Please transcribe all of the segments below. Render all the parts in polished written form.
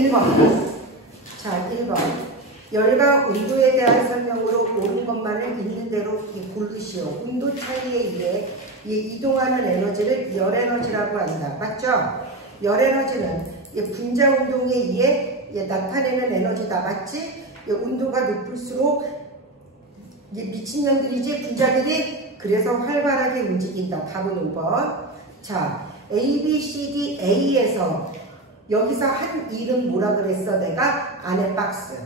1번. 자, 1번. 열과 온도에 대한 설명으로 옳은 것만을 있는 대로 고르시오. 온도 차이에 의해 이동하는 에너지를 열에너지라고 한다. 맞죠? 열에너지는 분자 운동에 의해 나타내는 에너지다. 맞지? 온도가 높을수록 미친년들이지 분자들이 그래서 활발하게 움직인다. 답은 5번. 자, A, B, C, D, A에서 여기서 한 일은 뭐라 그랬어? 내가 안에 박스.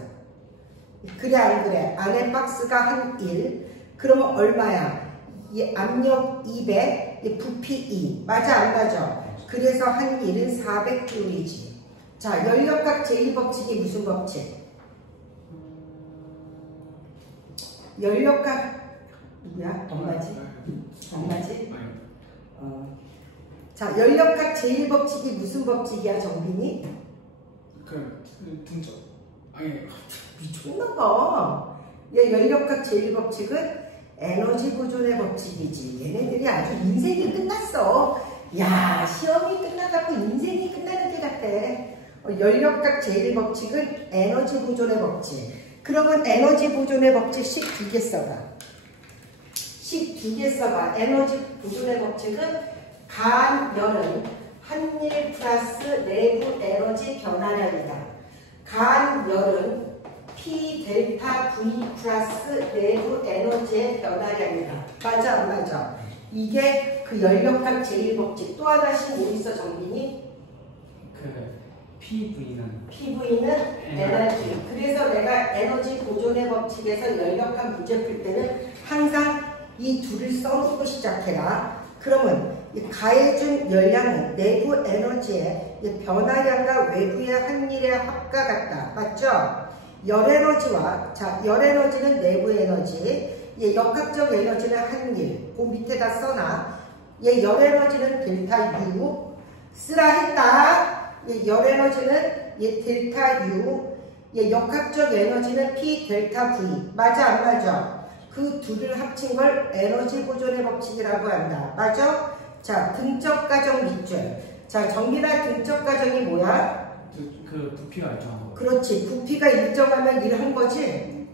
그래 안 그래? 안에 박스가 한 일. 그러면 얼마야? 이 압력 200, 이 부피 2. 맞아 안 맞아? 그래서 한 일은 400J이지. 자, 열역학 제1법칙이 무슨 법칙? 열역학 누구야? 엄마지? 엄마지? 자, 열역학 제1법칙이 무슨 법칙이야, 정빈이? 등점. 아니, 미쳤나 봐. 열역학 제1법칙은 에너지 보존의 법칙이지. 얘네들이 아주 인생이 끝났어. 야, 시험이 끝나갖고 인생이 끝나는 게 같아. 열역학 제1법칙은 에너지 보존의 법칙. 그러면 에너지 보존의 법칙 식 2개 써봐. 식 2개 써봐. 에너지 보존의 법칙은 간열은 한일 플러스 내부 에너지 변화량이다. 간열은 P 델타 V 플러스 내부 에너지의 변화량이다. 맞아 안 맞아? 이게 그 열역학 제1법칙. 또 하나씩 뭐 있어 정빈이? PV는 에너지. 그래서 내가 에너지 보존의 법칙에서 열역학 문제 풀 때는 항상 이 둘을 써놓고 시작해라. 그러면 가해준 열량은 내부 에너지의 변화량과 외부의 한일의 합과 같다. 맞죠? 열에너지와, 자, 열에너지는 내부 에너지, 역학적 에너지는 한일. 그 밑에다 써놔. 열에너지는 델타 U. 쓰라 했다. 열에너지는 델타 U. 역학적 에너지는 P 델타 V. 맞아 안 맞아? 그 둘을 합친 걸 에너지 보존의 법칙이라고 한다. 맞아? 자, 등적 가정 밑줄. 자, 정빈아 등적 가정이 뭐야? 부피가 일정한 거. 그렇지. 부피가 일정하면 일을 한 거지?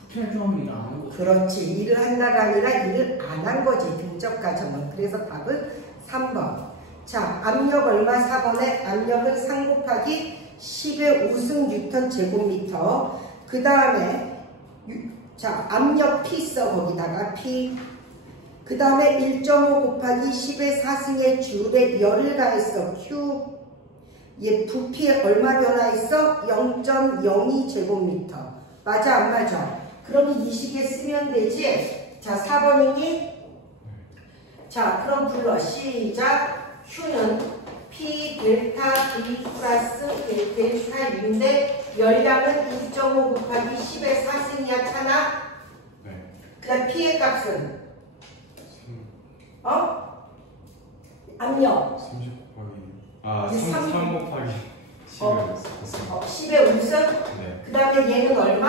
부피가 일정하면 일을 안 하는 거지. 그렇지. 일을 한다가 아니라 일을 안 한 거지. 등적 가정은. 그래서 답은 3번. 자, 압력 얼마? 4번에 압력은 3 곱하기 10의 5승 뉴턴 제곱미터. 그 다음에 자, 압력 P 써 거기다가 P. 그 다음에 1.5 곱하기 10의 4승의 줄에 열을 가했어. Q. 얘 부피에 얼마 변화했어? 0.02 제곱미터. 맞아 안 맞아? 그럼 이 식에 쓰면 되지? 자, 4번이니? 자, 그럼 불러. 시작. Q는 P 델타 V 플러스 델타 U인데 열량은 2.5 곱하기 10의 4승이야. 차나? 네. 그 다음 P의 값은? 압력. 3 곱하기 10의 5승? 네. 그 다음에 얘는 얼마?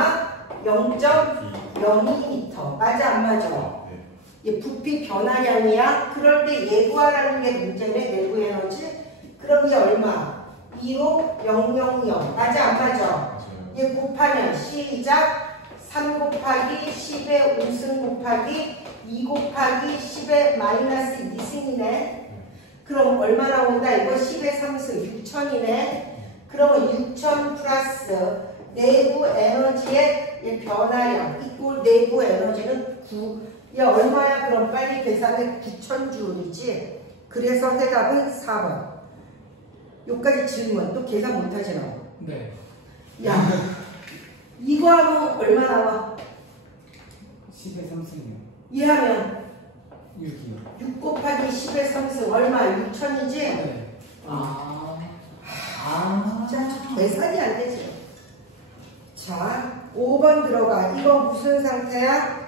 0.02m. 맞아 안 맞아? 네. 얘 부피 변화량이야. 그럴 때 얘 구하라는 게 문제네. 내부 에너지. 그럼 얘 얼마? 2로 000. 맞아 안 맞아? 맞아요. 얘 곱하면 시작. 3 곱하기 10의 5승 곱하기 2 곱하기 10의 마이너스 2승이네. 그럼 얼마 나온다? 이거 10의 3승 6,000이네. 그러면 6,000 플러스 내부 에너지의 변화량 이꼴 내부 에너지는 9. 야 얼마야? 그럼 빨리 계산해. 9,000J이지. 그래서 해답은 4번. 여기까지 질문. 또 계산 못하지 너? 네. 야 이거 하면 얼마 나와? 10의 3승이요. 이하면 6이요. 6 곱하기 10의 3승 얼마? 6,000이지? 네. 진짜 계산이 안 되지. 자, 5번 들어가. 이거 무슨 상태야?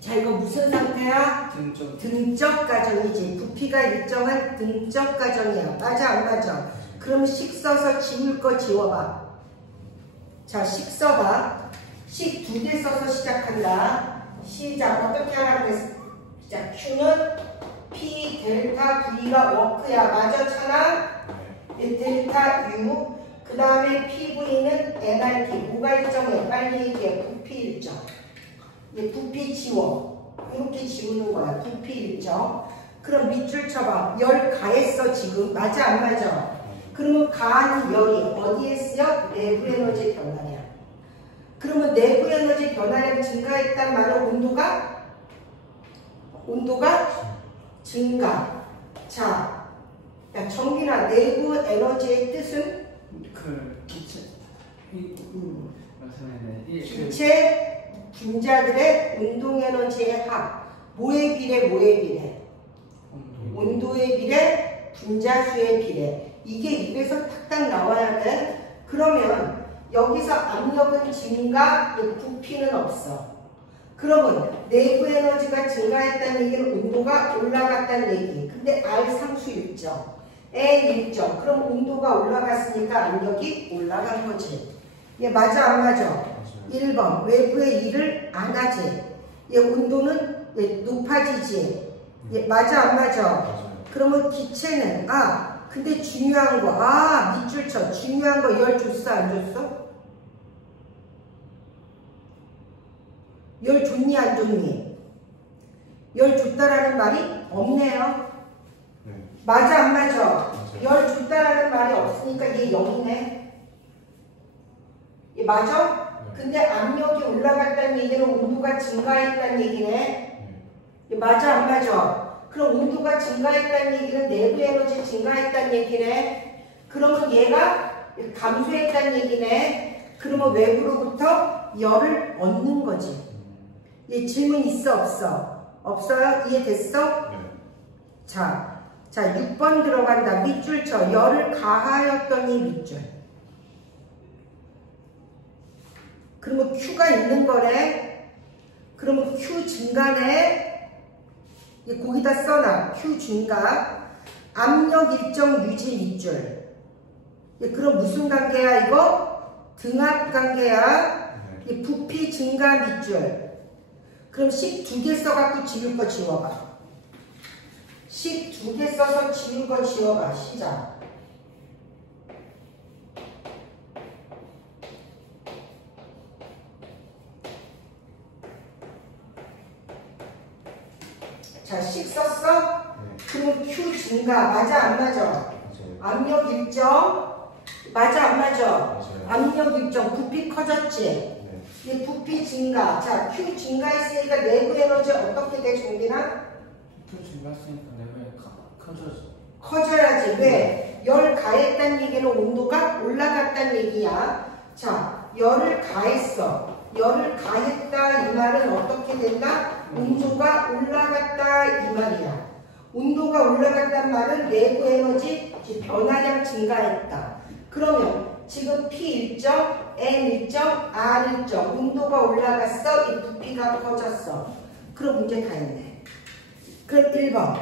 자, 이거 무슨 상태야? 등적 가정이지. 부피가 일정한 등적 가정이야. 맞아 안 맞아? 그럼 식 써서 지울 거 지워봐. 자, 식 써봐. 식 2개 써서 시작한다. 시작. 어떻게 하라고 했어? 자, Q는 P 델타 V가 워크야. 맞아, 차나? 델타 U, 그 다음에 PV는 NRT. 뭐가 일정해? 빨리 얘기해. 부피 일정. 부피 지워. 이렇게 지우는 거야. 부피 일정. 그럼 밑줄 쳐봐. 열 가했어 지금. 맞아 안 맞아? 그러면 가하는 열이 어디에 쓰여? 내부 에너지 변화량. 그러면 내부 에너지 변화량 증가했단 말은 온도가 증가. 자, 야 정민아, 내부 에너지의 뜻은? 기체 분자들의 운동 에너지의 합. 뭐에 비례? 온도에 비례, 분자수에 비례. 이게 입에서 탁탁 나와야 돼. 그러면 여기서 압력은 증가, 부피는 없어. 그러면 내부 에너지가 증가했다는 얘기는 온도가 올라갔다는 얘기. 근데 R 상수 일정, N 일정. 그럼 온도가 올라갔으니까 압력이 올라간 거지. 얘 맞아 안 맞아? 1번 외부의 일을 안 하지. 얘 온도는 높아지지. 얘 맞아 안 맞아? 그러면 기체는 근데 중요한 거 밑줄 쳐. 중요한 거 열 줬어 안 줬어? 열 줬니 안 줬니? 열 줬다라는 말이 없네요. 네. 맞아 안 맞아? 열 줬다라는 말이 없으니까 얘 0이네. 얘 맞아? 근데 압력이 올라갔다는 얘기는 온도가 증가했다는 얘기네. 얘 맞아 안 맞아? 그럼 온도가 증가했다는 얘기는 내부 에너지 증가했다는 얘기네. 그러면 얘가 감소했다는 얘기네. 그러면 외부로부터 열을 얻는 거지. 얘 질문 있어 없어? 없어요? 이해됐어? 네. 자 6번 들어간다. 밑줄 쳐. 열을 가하였더니 밑줄. 그러면 Q가 있는 거래. 그러면 Q 증가네. 거기다 써놔. Q 증가. 압력 일정 유지 밑줄. 그럼 무슨 관계야 이거? 등압 관계야. 부피 증가 밑줄. 그럼 식 2개 써갖고 지울 거 지워봐. 식 2개 써서 지울 거 지워봐. 시작. 자, 식 썼어? 그럼 Q 증가. 맞아 안 맞아? 압력 일정. 맞아 안 맞아? 압력 일정. 부피 커졌지? 이 부피 증가. 자, Q 증가했으니까 내부 에너지 어떻게 돼, 종빈아? Q 증가했으니까 내부에 커져지. 커져야지. 왜? 열 가했다는 얘기는 온도가 올라갔다는 얘기야. 자, 열을 가했어. 열을 가했다 이 말은 어떻게 된다? 온도가 올라갔다 이 말이야. 온도가 올라갔단 말은 내부 에너지 변화량 증가했다. 그러면 지금 P 일정, N 일정, R 일정. 온도가 올라갔어. 이 부피가 커졌어. 그럼 문제 다 했네. 그럼 1번.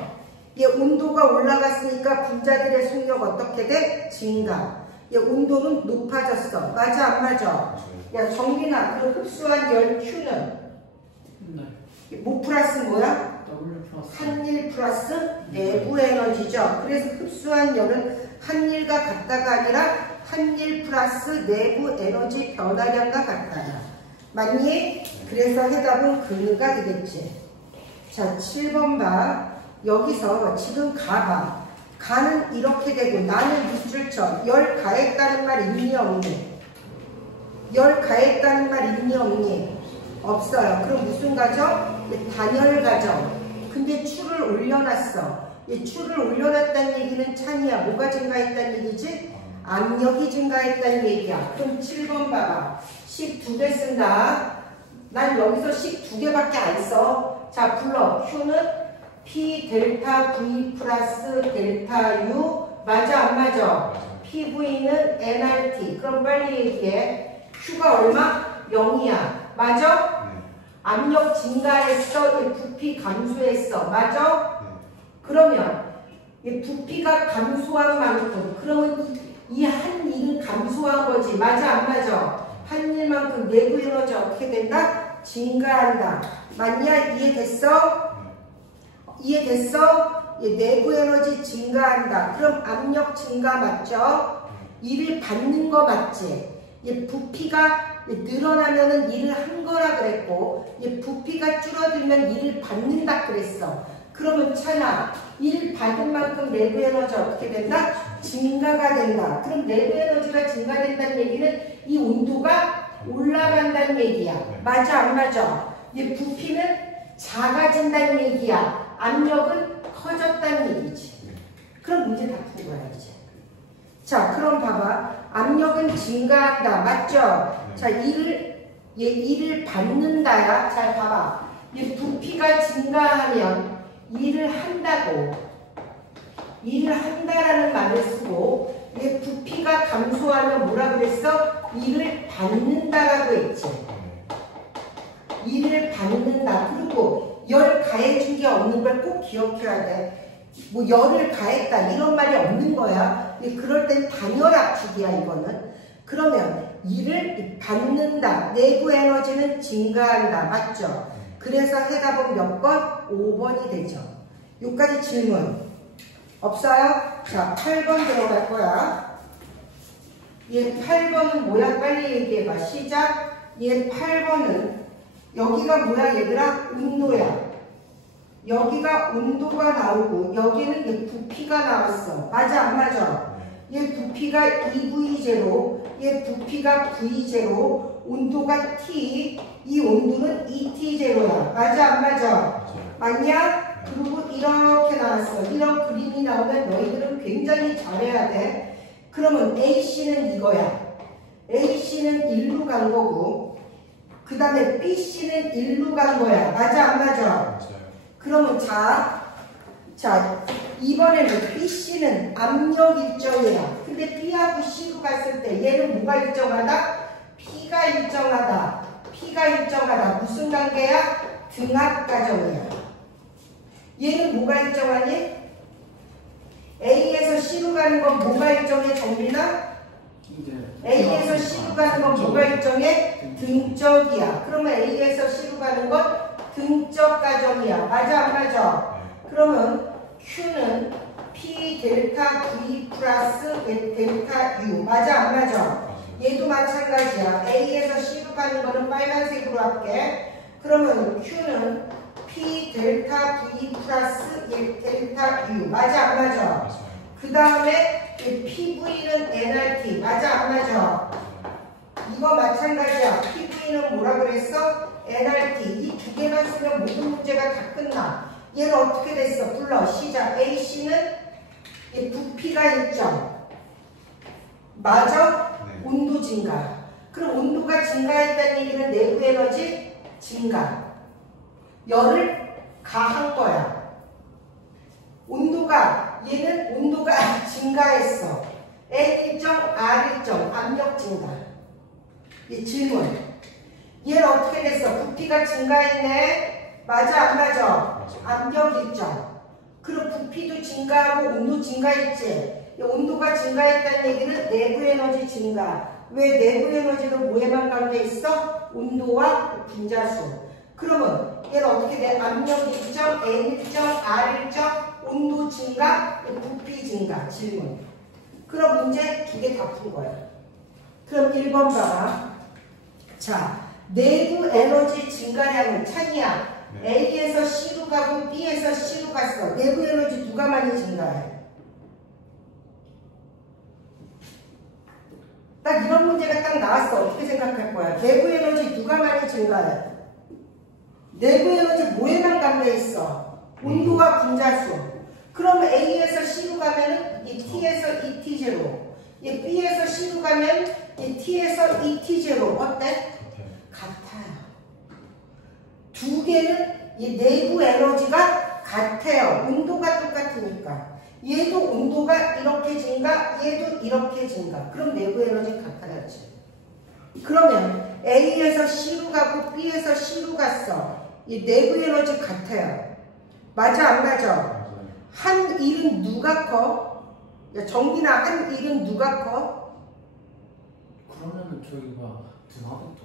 얘 온도가 올라갔으니까 분자들의 속력 어떻게 돼? 증가. 얘 온도는 높아졌어. 맞아 안 맞아? 야 정민아, 그 흡수한 열 Q는? 네. 뭐 플러스 뭐야? W 플러스. 한일 플러스 내부 에너지죠. 그래서 흡수한 열은 한일과 같다가 아니라 한일 플러스 내부 에너지 변화량과 같다야. 맞니? 그래서 해답은 근의가 되겠지. 자, 7번 봐. 여기서 지금 가봐. 가는 이렇게 되고 나는 밑줄 쳐. 열 가했다는 말 있니 없니? 열 가했다는 말 있니 없니? 없어요. 그럼 무슨 가정? 단열 가정. 근데 추를 올려놨어. 추를 올려놨다는 얘기는 찬이야. 뭐가 증가했다는 얘기지? 압력이 증가했다는 얘기야. 그럼 7번 봐봐. 식 2개 쓴다. 난 여기서 식 2개밖에 안 써. 자, 불러. Q는 P 델타 V 플러스 델타 U. 맞아 안 맞아? PV는 NRT. 그럼 빨리 얘기해. Q가 얼마? 0이야. 맞아? 네. 압력 증가했어. 부피 감소했어. 맞아? 네. 그러면 이 부피가 감소한 만큼, 그러면 이 한 일은 감소한 거지. 맞아 안 맞아? 한 일만큼 내부 에너지 어떻게 된다? 증가한다. 맞냐? 이해됐어? 이해됐어? 내부 에너지 증가한다. 그럼 압력 증가 맞죠? 일을 받는 거 맞지? 부피가 늘어나면은 일을 한 거라 그랬고, 부피가 줄어들면 일을 받는다 그랬어. 그러면 찬아, 일 받은 만큼 내부 에너지 어떻게 된다? 증가가 된다. 그럼 내부 에너지가 증가된다는 얘기는 이 온도가 올라간다는 얘기야. 맞아, 안 맞아? 부피는 작아진다는 얘기야. 압력은 커졌다는 얘기지. 그럼 문제 다 푼 거야, 이제. 자, 그럼 봐봐. 압력은 증가한다. 맞죠? 자, 일을 받는다야. 잘 봐봐. 부피가 증가하면 일을 한다고. 일을 한다라는 말을 쓰고, 부피가 감소하면 뭐라 그랬어? 일을 받는다라고 했지. 일을 받는다. 그리고 열 가해준 게 없는 걸 꼭 기억해야 돼. 뭐 열을 가했다 이런 말이 없는 거야. 그럴 땐 단열 압축이야 이거는. 그러면 일을 받는다. 내부 에너지는 증가한다. 맞죠? 그래서 해답은 몇 번? 5번이 되죠. 여기까지 질문 없어요? 자, 8번 들어갈 거야. 얘 8번은 뭐야? 빨리 얘기해봐. 시작. 얘 8번은 여기가 뭐야 얘들아? 온도야. 여기가 온도가 나오고 여기는 얘 부피가 나왔어. 맞아 안 맞아? 얘 부피가 EV0, 얘 부피가 V0, 온도가 T, 이 온도는 ET0야. 맞아 안 맞아? 맞냐? 그리고 이렇게 나왔어. 이런 그림이 나오면 너희들은 굉장히 잘해야 돼. 그러면 AC는 이거야. AC는 1로 간 거고 그 다음에 BC는 1로 간 거야. 맞아 안 맞아? 그러면 자 이번에는 BC는 압력 일정이야. 근데 B하고 C로 갔을 때 얘는 뭐가 일정하다? P가 일정하다. P가 일정하다. 무슨 관계야? 등압 가정이야. 얘는 뭐가 일정하니? A에서 C로 가는 건 뭐가 일정해? 정민아? A에서 C로 가는 건 뭐가 일정해? 등적이야. 그러면 A에서 C로 가는 건 등적 가정이야. 맞아 안 맞아? 그러면 Q는 P 델타 V 플러스 델타 U. 맞아 안 맞아? 얘도 마찬가지야. A에서 C로 가는 거는 빨간색으로 할게. 그러면 Q는 P 델타 V 플러스 델타 U. 맞아 안 맞아? 그 다음에 PV는 NRT. 맞아 안 맞아? 이거 마찬가지야. PV는 뭐라 그랬어? NRT. 이 두 개만 쓰면 모든 문제가 다 끝나. 얘는 어떻게 됐어? 불러. 시작. AC는 부피가 일정. 맞아? 네. 온도 증가. 그럼 온도가 증가했다는 얘기는 내부 에너지 증가. 열을 가한 거야. 얘는 온도가 증가했어. N 일정, R 일정, 압력 증가. 이 질문. 얘는 어떻게 됐어? 부피가 증가했네. 맞아 안 맞아? 압력 일정. 그럼 부피도 증가하고 온도 증가했지. 온도가 증가했다는 얘기는 내부 에너지 증가. 왜 내부 에너지는 뭐에만 관계 있어? 온도와 분자수. 그러면 얘는 어떻게 돼? 압력 일정, N 일정, R 일정, 온도 증가, 부피 증가. 질문. 그럼 문제 두 개 다 푼 거야. 그럼 1번 봐봐. 자, 내부 에너지 증가량은 찬이야. 네. A에서 C로 가고 B에서 C로 갔어. 내부 에너지 누가 많이 증가해? 딱 이런 문제가 딱 나왔어. 어떻게 생각할 거야? 내부 에너지 누가 많이 증가해? 내부 에너지 뭐에만 관계 있어? 온도와 분자수. 그러면 A에서 C로 가면은 이 T에서 ET0. 이 B에서 C로 가면 이 T에서 ET0. 어때? 같아요. 두 개는 이 내부 에너지가 같아요. 온도가 똑같으니까. 얘도 온도가 이렇게 증가, 얘도 이렇게 증가. 그럼 내부 에너지 같아야지. 그러면 A에서 C로 가고 B에서 C로 갔어. 이 내부 에너지 같아요. 맞아 안 맞아? 한 일은 누가 커? 야 정민아, 한 일은 누가 커? 그러면은 저기가 등하부터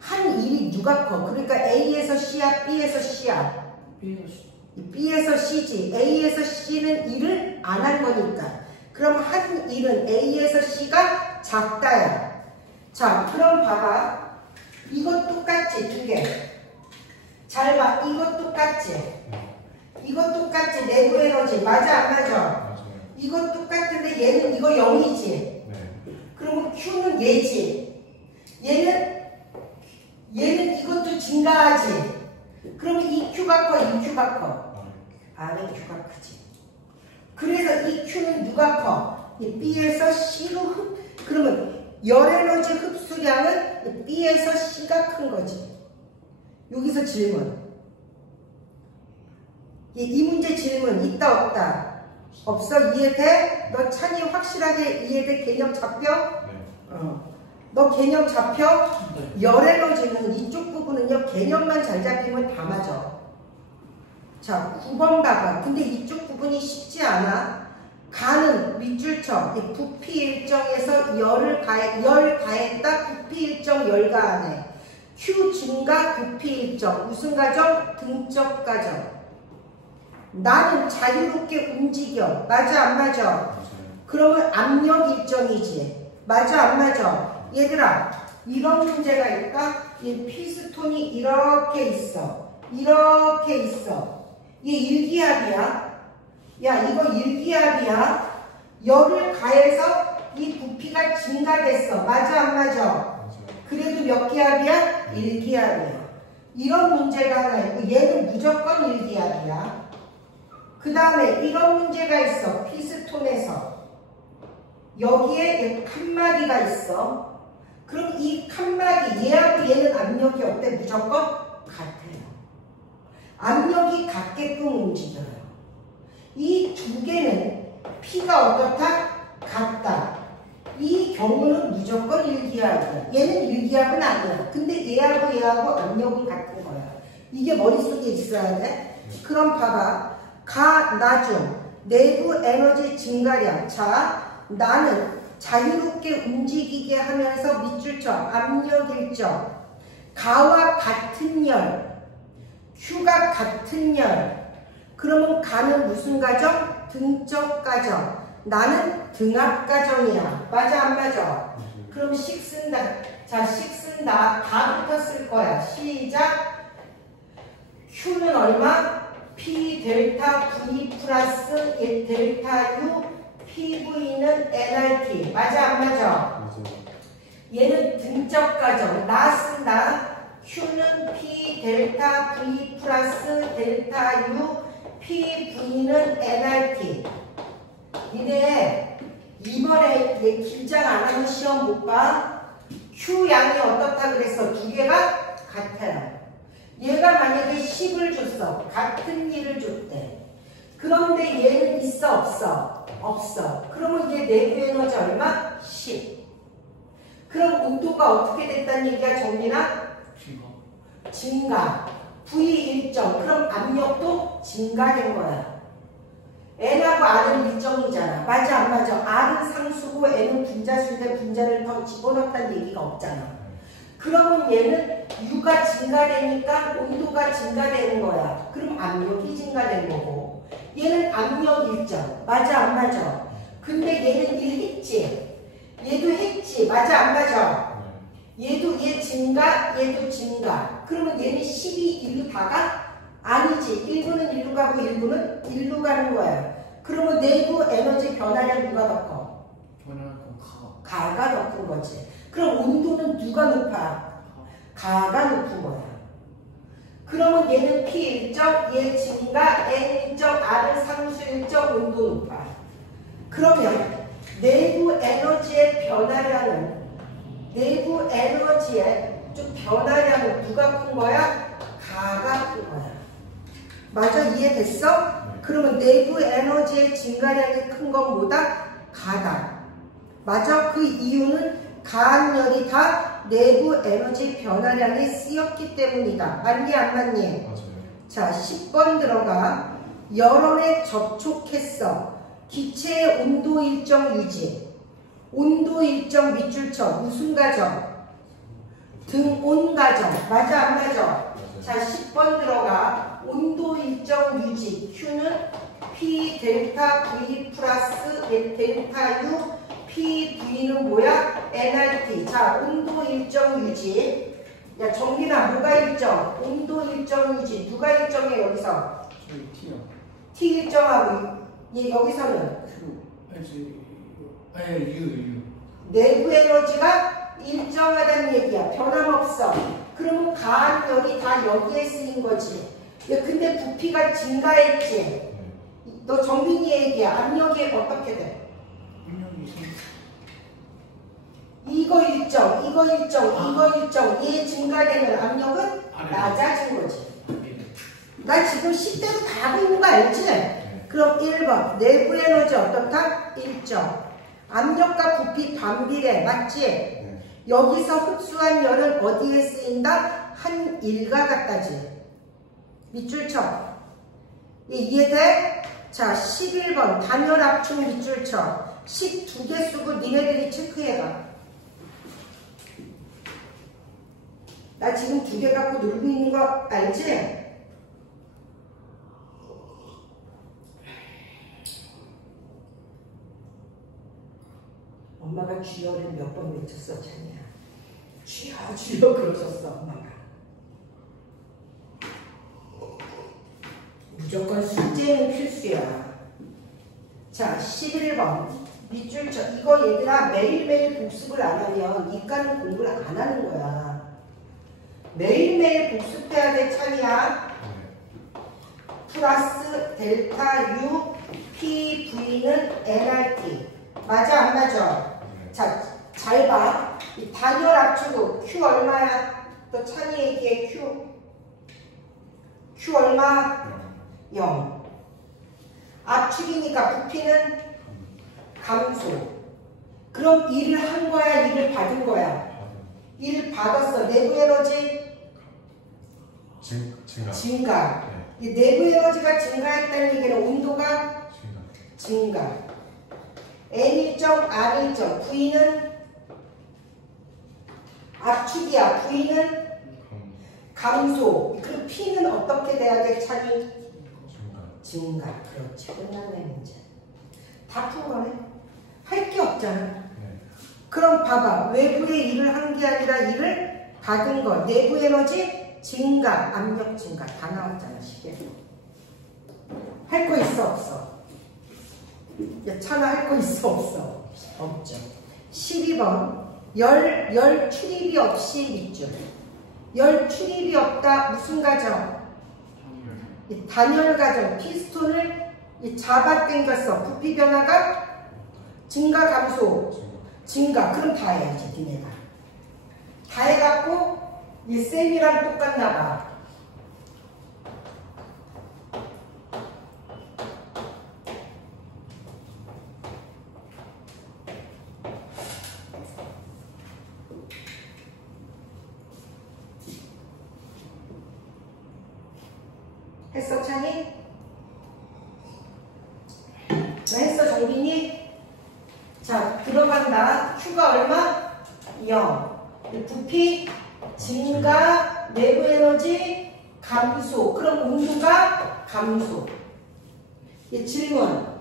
한 일이 누가 커? 그러니까 A에서 C야, B에서 C야. B에서 C. B에서 C지. A에서 C는 일을 안 한 거니까. 그럼 한 일은 A에서 C가 작다야. 자, 그럼 봐봐. 이것 똑같지, 두 개. 잘 봐. 이것 똑같지. 이것 똑같지. 내부 에너지. 맞아, 안 맞아? 맞아요. 이것 똑같은데 얘는 이거 0이지. 네. 그러면 Q는 얘지. 얘는 이것도 증가하지. 그러면 이 Q가 커, 이 Q가 커. R의 Q가 크지. 그래서 이 Q는 누가 커? 이 B에서 C로 그러면 열 에너지 흡수량은 B에서 C가 큰 거지. 여기서 질문. 이 문제 질문 있다 없다? 없어? 이해돼? 너 찬이 확실하게 이해돼? 개념 잡혀? 네. 너 개념 잡혀? 네. 열 에너지는 이쪽 부분은요, 개념만 잘 잡히면 다 맞아. 자, 9번 봐봐. 근데 이쪽 부분이 쉽지 않아. 가는 밑줄쳐. 부피 일정에서 열 가했다. 부피 일정 열 가하네. Q 증가 부피 일정. 무슨 과정? 등적 과정. 나는 자유롭게 움직여. 맞아, 안 맞아? 맞아요. 그러면 압력 일정이지. 맞아, 안 맞아? 얘들아, 이런 문제가 있다. 이 피스톤이 이렇게 있어. 이렇게 있어. 얘 일기압이야. 야, 이거 일기압이야. 열을 가해서 이 부피가 증가됐어. 맞아, 안 맞아? 맞아요. 그래도 몇 기압이야? 1기압이야. 이런 문제가 하나 있고 얘는 무조건 1기압이야. 그 다음에 이런 문제가 있어. 피스톤에서 여기에 칸막이가 있어. 그럼 이 칸막이 얘하고 얘는 압력이 어때? 무조건 같아요. 압력이 같게끔 움직여요. 이 두 개는 P가 어떻다? 같다. 이 경우는 무조건 1기압이야. 얘는 1기압은 아니야. 근데 얘하고 압력은 같은 거야. 이게 머릿속에 있어야 돼. 그럼 봐봐. 나중 내부 에너지 증가량. 자, 나는 자유롭게 움직이게 하면서 밑줄쳐. 압력 일정. 가와 같은 열. Q가 같은 열. 그러면 가는 무슨 과정? 등적 과정. 나는 등압 과정이야. 맞아, 안 맞아? 그럼 식 쓴다. 자, 식 쓴다. 가부터 쓸 거야. 시작. Q는 얼마? P 델타 V 플러스 델타 U PV는 nRT. 맞아, 안 맞아? 맞아요. 얘는 등적 과정. 나 쓴다. Q는 P 델타 V 플러스 델타 U PV는 nRT. 니네 이번에 얘 길장 안 하면 시험 못 봐. Q 양이 어떻다 그랬어? 두 개가 같아요. 얘가 만약에 10을 줬어. 같은 일을 줬대. 그런데 얘는 있어 없어? 없어. 그러면 얘 내부 에너지 얼마? 10. 그럼 온도가 어떻게 됐다는 얘기야, 정민아? 증가. V 일정. 그럼 압력도 증가된 거야. N하고 R은 일정이잖아. 맞아, 안 맞아? R은 상수고 N은 분자수인데 분자를 더 집어넣었다는 얘기가 없잖아. 그러면 얘는 U가 증가되니까 온도가 증가되는 거야. 그럼 압력이 증가된 거고. 얘는 압력 일정. 맞아, 안 맞아? 근데 얘는 1 했지. 얘도 했지. 맞아, 안 맞아? 얘도 얘 증가, 얘도 증가. 그러면 얘는 12, 1로 다가? 아니지. 1부는 1로 가고 1부는 1로 가는 거야. 그러면 내부 에너지 변화량 누가 더 커? 가가 더 큰 거지. 그럼 온도는 누가 높아? 가가 높은 거야. 그러면 얘는 P 일정, 얘 증가, N 일정, R은 상수 일정, 온도 높아. 그러면 내부 에너지의 변화량은 내부 에너지의 좀 변화량은 누가 큰 거야? 가가 큰 거야. 맞아? 이해됐어? 그러면 내부 에너지의 증가량이 큰 건 뭐다? 가다. 맞아? 그 이유는 가압열이 다 내부 에너지 변화량에 쓰였기 때문이다. 맞니 안 맞니? 맞아요. 자, 10번 들어가. 열원에 접촉했어. 기체의 온도 일정 유지. 온도 일정 밑줄 쳐. 무슨 과정? 등온 과정. 맞아, 안 맞아? 자, 10번 들어가. 온도 일정 유지. Q는 P 델타 V 플러스 델타 U. P V는 뭐야? nRT. 자, 온도 일정 유지. 야, 정민아, 뭐가 일정? 온도 일정 유지. 누가 일정해, 여기서? 저희 T요. T 일정하고, 얘 여기서는? Q. U. 내부 에너지가 일정하다는 얘기야. 변함없어. 그러면 가압력이 다 여기에 쓰인 거지. 야, 근데 부피가 증가했지. 너 정민이 얘기야. 압력이 어떻게 돼? 압력이 이거 일정, 이거 일정, 이거 일정. 얘 증가되면 압력은 낮아진 거지. 나 지금 10대로 다 하고 있는 거 알지? 그럼 1번. 내부 에너지 어떻다? 일정. 압력과 부피 반비례. 맞지? 여기서 흡수한 열은 어디에 쓰인다? 한 일과 같다지. 밑줄 쳐. 이해돼? 자, 11번. 단열 압축 밑줄 쳐. 12개 쓰고 니네들이 체크해봐. 나 지금 2개 갖고 누르고 있는 거 알지? 엄마가 주여를 몇 번 외쳤어, 자니야. 주여 그러셨어, 엄마가. 무조건 숙제는 필수야. 자, 11번. 밑줄 쳐. 이거 얘들아 매일매일 복습을 안 하면 이과는 공부를 안 하는 거야. 매일매일 복습해야 돼, 찬이야. 플러스 델타 U P V는 nRT. 맞아, 안 맞아? 자, 잘 봐. 이 단열 압축은 Q 얼마야? 또 찬이 얘기해, Q 얼마? 0. 압축이니까 부피는 감소. 그럼 일을 한 거야, 일을 받은 거야? 일 받았어. 내부 에너지? 증가. 이 내부 에너지가 증가했다는 얘기는 온도가 증가. N 일정, R 일정. V는 압축이야. V는 감소. 그럼 P는 어떻게 돼야 돼, 찬이? 증가. 그렇지. 끝났네, 문제. 다 푼 거네. 할 게 없잖아. 그럼 봐봐. 외부의 일을 한 게 아니라 일을 받은 거. 내부 에너지 증가, 압력 증가. 다 나왔잖아, 시계. 할 거 있어, 없어? 야, 찬아, 할 거 있어, 없어? 없죠. 12번. 열 출입이 없이 밑줄. 열 출입이 없다. 무슨 가정? 단열 가정. 피스톤을 잡아당겼어. 부피 변화가 증가, 감소. 증가. 그럼 다 해야지, 니네가. 다 해갖고 이 쌤이랑 똑같나 봐. 했어, 찬이? 했어, 정빈이? 자, 들어간다. Q가 얼마? 0. 부피 증가, 내부 에너지 감소. 그럼 온도가 감소. 질문.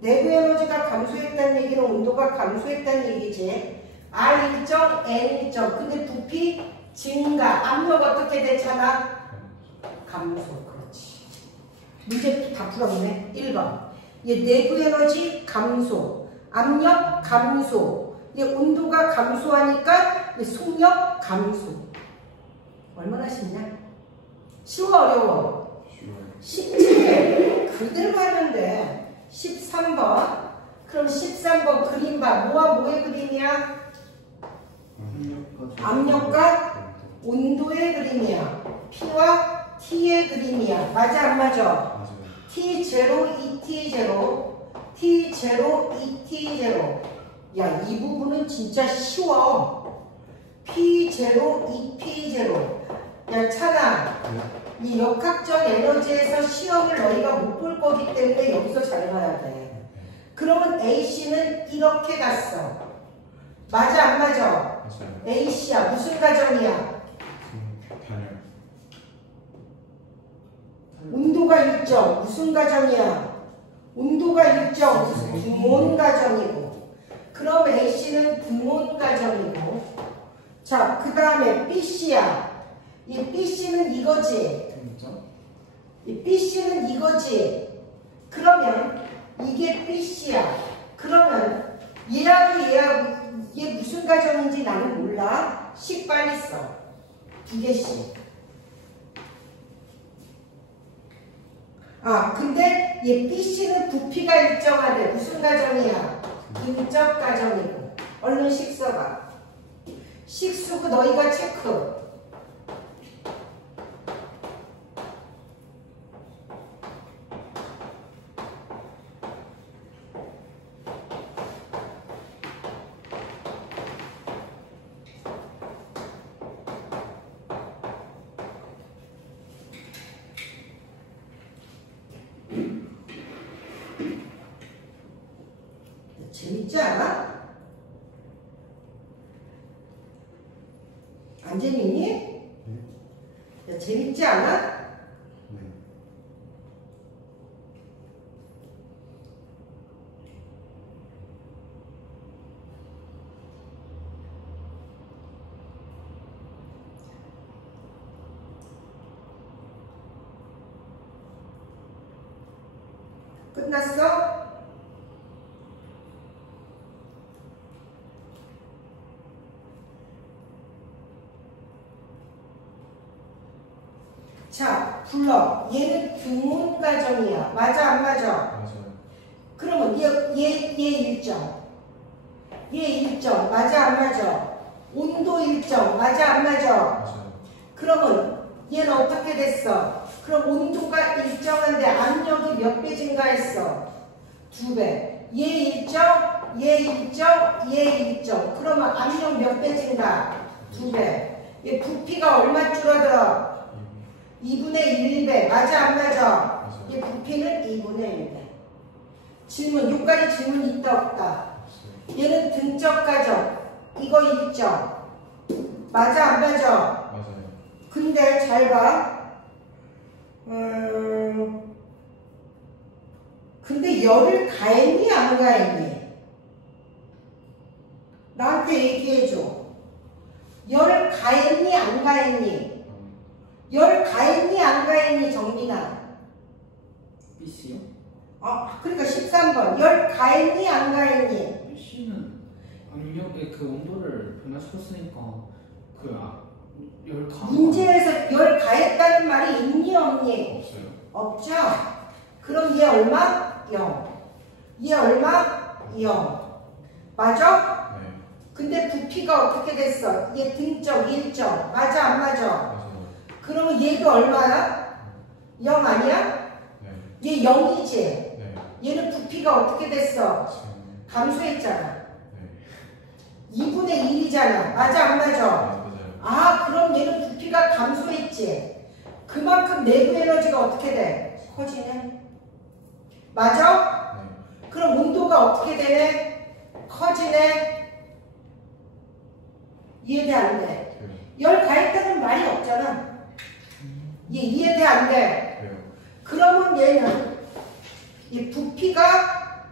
내부 에너지가 감소했다는 얘기는 온도가 감소했다는 얘기지. R 일정, N 일정. 근데 부피 증가. 압력 어떻게 되잖아? 감소. 그렇지. 문제 다 풀었네. 1번. 내부 에너지 감소. 압력 감소. 온도가 감소하니까 속력 감소. 얼마나 쉽냐? 쉬워, 어려워? 쉽지. 그대로 하면 돼. 13번. 그럼 13번 그림 봐. 뭐와 뭐의 그림이야? 압력과 온도의 그림이야. P와 T의 그림이야. 맞아, 안 맞아? T0, ET0. T0, ET0. 야, 이 부분은 진짜 쉬워. P0, EP0. 야, 찬아. 이 역학적 에너지에서 시험을 너희가 못 볼 거기 때문에 여기서 잘 봐야 돼. 그러면 AC는 이렇게 갔어. 맞아, 안 맞아? 맞아요. AC야. 무슨 가정이야? 온도가 일정. 무슨 가정이야? 온도가 일정. 분모는 가정이고. 그럼 A씨는 분모는 가정이고. 자, 그 다음에 B씨야. 이 B씨는 이거지. 이 B씨는 이거지. 그러면 이게 B씨야. 그러면 얘하고 얘 무슨 가정인지 나는 몰라. 식 빨리 써. 2개씩. 아, 근데 얘 B씨는 부피가 일정하대. 무슨 가정이야? 등적 가정이고. 얼른 식 써봐. 식 쓰고 너희가 체크. 재밌지 않아? 안 재밌니? 야, 재밌지 않아? 끝났어? 자, 불러. 얘는 등온 가정이야. 맞아, 안 맞아? 맞아요. 그러면 얘 일정. 얘 일정. 맞아, 안 맞아? 온도 일정. 맞아, 안 맞아? 맞아요. 그러면 얘는 어떻게 됐어? 그럼 온도가 일정한데 압력이 몇 배 증가했어? 2배. 얘 일정, 얘 일정, 얘 일정. 그러면 압력 몇 배 증가? 2배. 얘 부피가 얼마 줄어들어? 2분의 1배. 맞아, 안 맞아? 얘 부피는 2분의 1배. 질문, 여기까지 질문 있다, 없다? 얘는 등적 가정. 이거 일정. 맞아, 안 맞아? 맞아요. 근데 잘 봐. 근데 열을 가했니, 안 가했니? 나한테 얘기해줘. 열을 가했니, 안 가했니? 열 가했니, 안 가했니, 정민아? BC요? 그러니까 13번. 열 가했니, 안 가했니? BC는 압력의 그 온도를 변화시켰으니까 열 가. 문제에서 열 가했다는 말이 있니, 없니? 없어요. 없죠? 그럼 얘 얼마? 0. 얘 얼마? 0. 맞아? 네. 근데 부피가 어떻게 됐어? 얘 등적, 일정. 맞아, 안 맞아? 맞아요. 그러면 얘가 얼마야? 0 아니야? 네. 얘 0이지? 네. 얘는 부피가 어떻게 됐어? 감소했잖아. 네. 2분의 1이잖아. 맞아, 안 맞아? 맞아요. 아, 그럼 얘는 부피가 감소했지? 그만큼 내부 에너지가 어떻게 돼? 커지네. 맞아? 네. 그럼 온도가 어떻게 되네? 커지네. 이해돼, 안 돼? 돼요. 열 가했다는 말이 없잖아. 얘 이해돼, 안 돼? 돼요. 그러면 얘는 이 부피가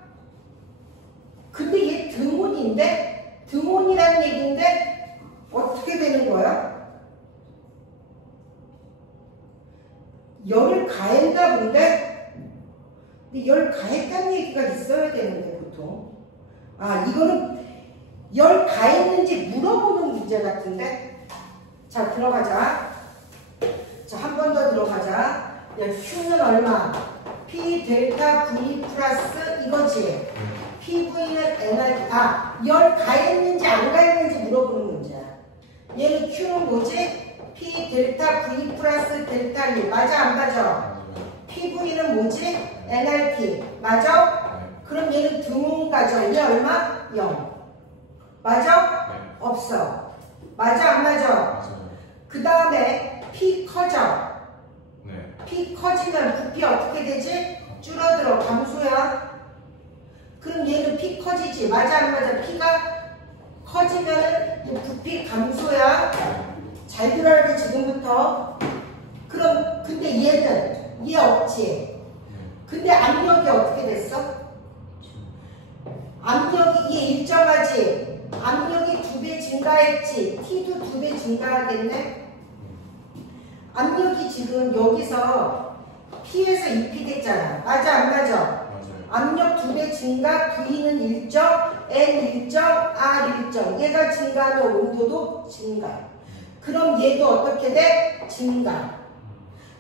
근데 얘 등온인데? 등온이라는 얘기인데 어떻게 되는 거야? 열을 가했나 본데? 근데 열 가했다는 얘기가 있어야 되는데 보통. 이거는 열 가했는지 물어보는 문제 같은데? 자, 들어가자. 자, 한 번 더 들어가자. 야, Q는 얼마? P 델타 V 플러스 이거지? PV는 NR, 열 가했는지 안 가했는지 물어보는 문제야. 얘는 Q는 뭐지? P 델타 V 플러스 델타 1. 맞아, 안 맞아? 맞아요. PV는 뭐지? NRT. 맞아? 네. 그럼 얘는 등온 가정. 얘 얼마? 0. 맞아? 네. 없어. 맞아, 안 맞아? 맞아요. 그 다음에 P 커져. 네. P 커지면 부피 어떻게 되지? 줄어들어. 감소야. 그럼 얘는 P 커지지. 맞아, 안 맞아? P가 커지면 이 부피 감소야. 잘 들어야 돼, 지금부터. 그럼 근데 얘는 얘 없지. 근데 압력이 어떻게 됐어? 압력이 얘 일정하지. 압력이 2배 증가했지. T도 2배 증가하겠네. 압력이 지금 여기서 P에서 2P 됐잖아. 맞아 안 맞아? 맞아요. 압력 2배 증가, V는 일정, N 일정, R 일정. 얘가 증가하면 온도도 증가. 그럼 얘도 어떻게 돼? 증가.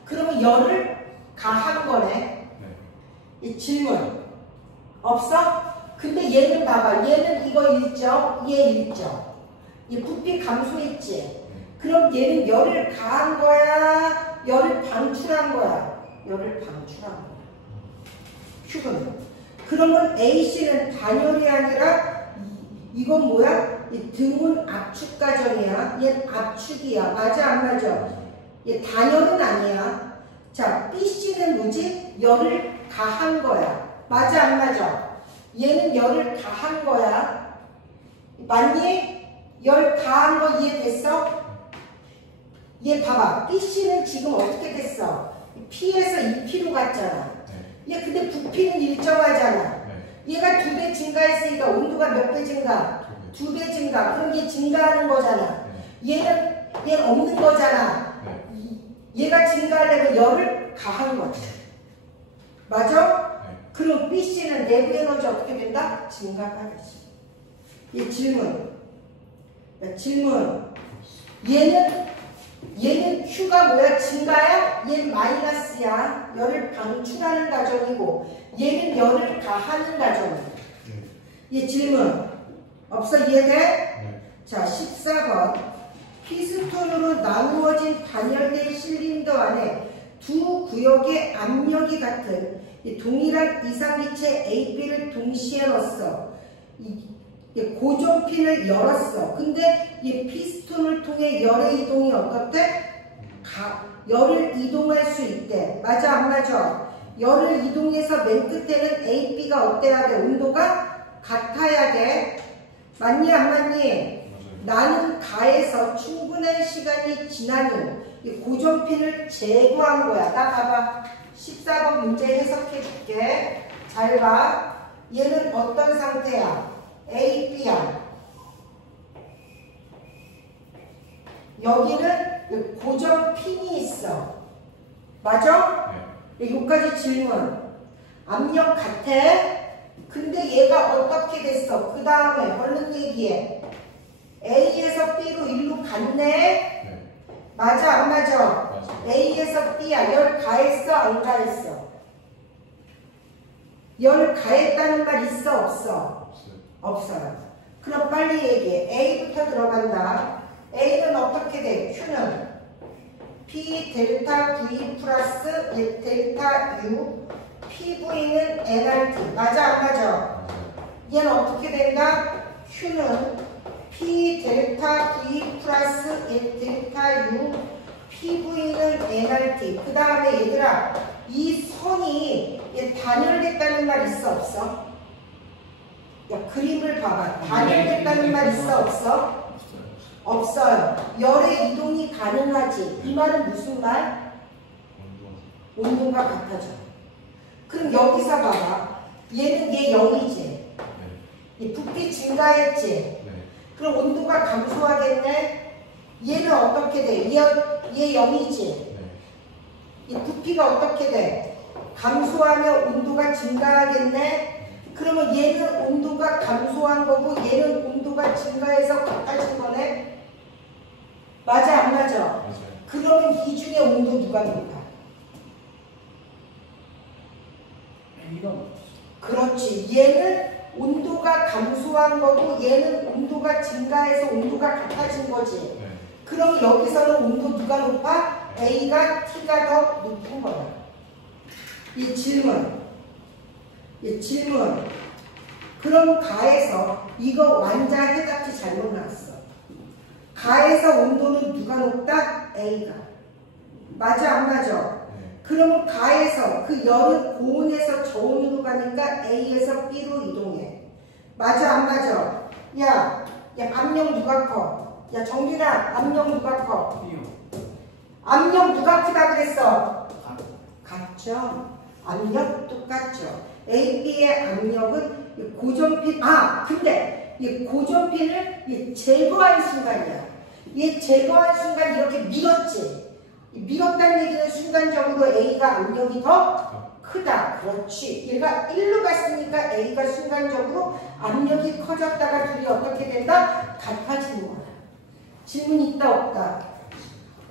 그러면 열을 가한 거네. 네. 이 질문 없어? 근데 얘는 봐봐. 얘는 이거 일정, 얘 일정. 얘 부피 감소했지. 그럼 얘는 열을 가한 거야? 열을 방출한 거야? 열을 방출한 거야. Q는. 그러면 AC는 단열이 아니라 이건 뭐야? 이 등은 압축 과정이야. 얘는 압축이야. 맞아 안 맞아? 얘 단열은 아니야. 자, BC는 뭐지? 열을 가한 거야. 맞아 안 맞아? 얘는 열을 가한 거야. 맞니? 열 가한 거 이해됐어? 얘 봐봐. BC는 지금 어떻게 됐어? P에서 2P로 갔잖아. 얘 근데 부피는 일정하잖아. 얘가 2배 증가했으니까 온도가 몇 배 증가? 2배 증가. 그럼 얘 증가하는 거잖아. 얘는 없는 거잖아. 얘가 증가하려면 열을 가한 거지. 맞아? 그럼 BC는 내부 에너지 어떻게 된다? 증가가 되지. 얘 질문. 질문. 얘는 Q가 뭐야? 증가야? 얘는 마이너스야. 열을 방출하는 과정이고 얘는 열을 가하는 과정이야. 얘 질문. 없어? 이해돼? 자, 14번. 피스톤으로 나누어진 단열된 실린더 안에 두 구역의 압력이 같은 동일한 이상기체 AB를 동시에 넣었어. 고정핀을 열었어. 근데 이 피스톤을 통해 열의 이동이 어떻대? 열을 이동할 수 있대. 맞아 안 맞아? 열을 이동해서 맨 끝에는 AB가 어때야 돼? 온도가 같아야 돼. 맞니 안 맞니? 나는 가에서 충분한 시간이 지난 후 이 고정핀을 제거한 거야. 나 봐봐. 14번 문제 해석해 줄게. 잘 봐. 얘는 어떤 상태야? AB야. 여기는 고정핀이 있어. 맞아? 네. 여기까지 질문. 압력 같아? 근데 얘가 어떻게 됐어? 그 다음에 얼른 얘기해. A에서 B로 일로 갔네? 맞아 안 맞아? 맞아. A에서 B야. 열 가했어 안 가했어? 열 가했다는 말 있어 없어? 없어요. 그럼 빨리 얘기해. A부터 들어간다. A는 어떻게 돼? Q는 P 델타 V 플러스 델타 U PV는 nRT. 맞아 안 맞아? 얘는 어떻게 된다? Q는 P 델타 V 플러스 델타 U PV는 nRT. 그 다음에 얘들아 이 선이 단열됐다는 말 있어 없어? 야 그림을 봐봐. 단열됐다는 말 있어 없어? 없어요. 열의 이동이 가능하지. 이 말은 무슨 말? 온도가 같아져. 그럼 여기서 봐봐. 얘는 얘 0이지. 이 부피 증가했지. 그럼 온도가 감소하겠네. 얘는 어떻게 돼? 얘 0이지. 이 부피가 어떻게 돼? 감소하면 온도가 증가하겠네. 그러면 얘는 온도가 감소한 거고 얘는 온도가 증가해서 같아진 거네. 맞아 안 맞아? 맞아요. 그러면 이 중에 온도 누가 높아? 그렇지. 얘는 온도가 감소한 거고 얘는 온도가 증가해서 온도가 같아진 거지. 그럼 여기서는 온도 누가 높아? A가 T가 더 높은 거야. 이 질문. 그럼 가에서 이거 완자 해답지 잘못 나왔어. 가에서 온도는 누가 높다? A가. 맞아 안 맞아? 그러면 가에서 그 열은 고온에서 저온으로 가니까 A에서 B로 이동해. 맞아 안 맞아? 야 압력 누가 커? 야 정준아 압력 누가 커? 압력 누가 크다 그랬어? 같다. 맞죠? 압력 똑같죠? AB의 압력은 고전핀, 근데 이 고전핀을 제거한 순간이야. 얘 제거한 순간 이렇게 밀었지? 밀었다는 얘기는 순간적으로 A가 압력이 더 크다. 그렇지. 얘가 1로 갔으니까 A가 순간적으로 압력이 커졌다가 둘이 어떻게 된다? 같아지는 거야. 질문 있다 없다?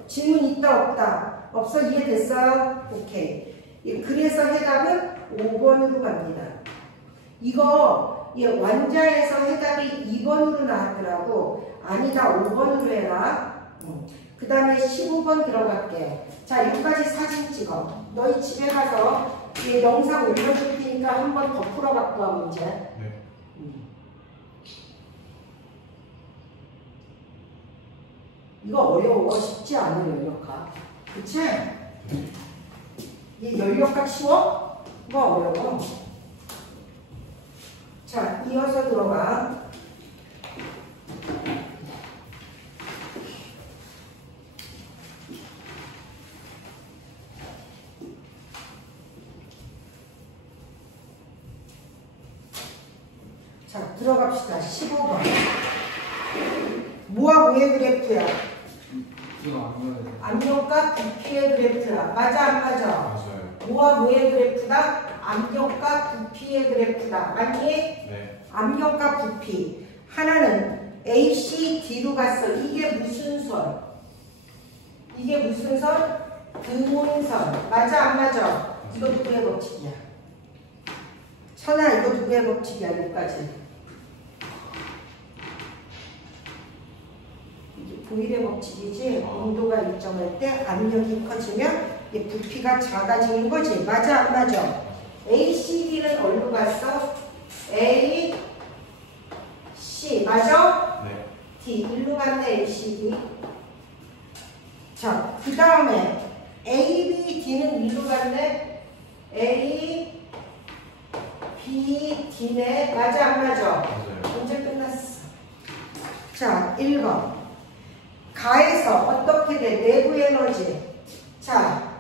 질문 있다 없다? 없어? 이해됐어요? 오케이. 그래서 해답은 5번으로 갑니다. 이거 완자에서 해답이 2번으로 나왔더라고. 아니다, 5번으로 해라. 그 다음에 15번 들어갈게. 자, 여기까지 사진 찍어. 너희 집에 가서 영상 올려줄 테니까 한 번 더 풀어갖고 와, 문제. 네. 이거 어려워. 쉽지 않아, 연력학. 그치? 이 연력학 쉬워? 이거 어려워. 자, 이어서 들어가. 자, 들어갑시다. 15번. 뭐와 뭐의 그래프야? 이거 압력에 압력과 부피의 그래프야. 맞아, 안 맞아? 맞아요. 뭐와 뭐의 그래프다? 압력과 부피의 그래프다. 맞니? 네. 압력과 부피. 하나는 AC, D로 갔어. 이게 무슨 선? 이게 무슨 선? 등온선. 맞아, 안 맞아? 이거 누구의 법칙이야? 천아, 이거 누구의 법칙이야? 여기까지. 보일의 법칙이지. 온도가 일정할 때 압력이 커지면 이 부피가 작아지는 거지. 맞아, 안 맞아? ACD는 어디로 갔어? A, C. 맞아? 네. D. 일로 갔네, ACD. 자, 그 다음에 A, B, D는 일로 갔네. A, B, D네. 맞아, 안 맞아? 맞아요. 문제 끝났어. 자, 1번. 가에서 어떻게 돼? 내부 에너지. 자,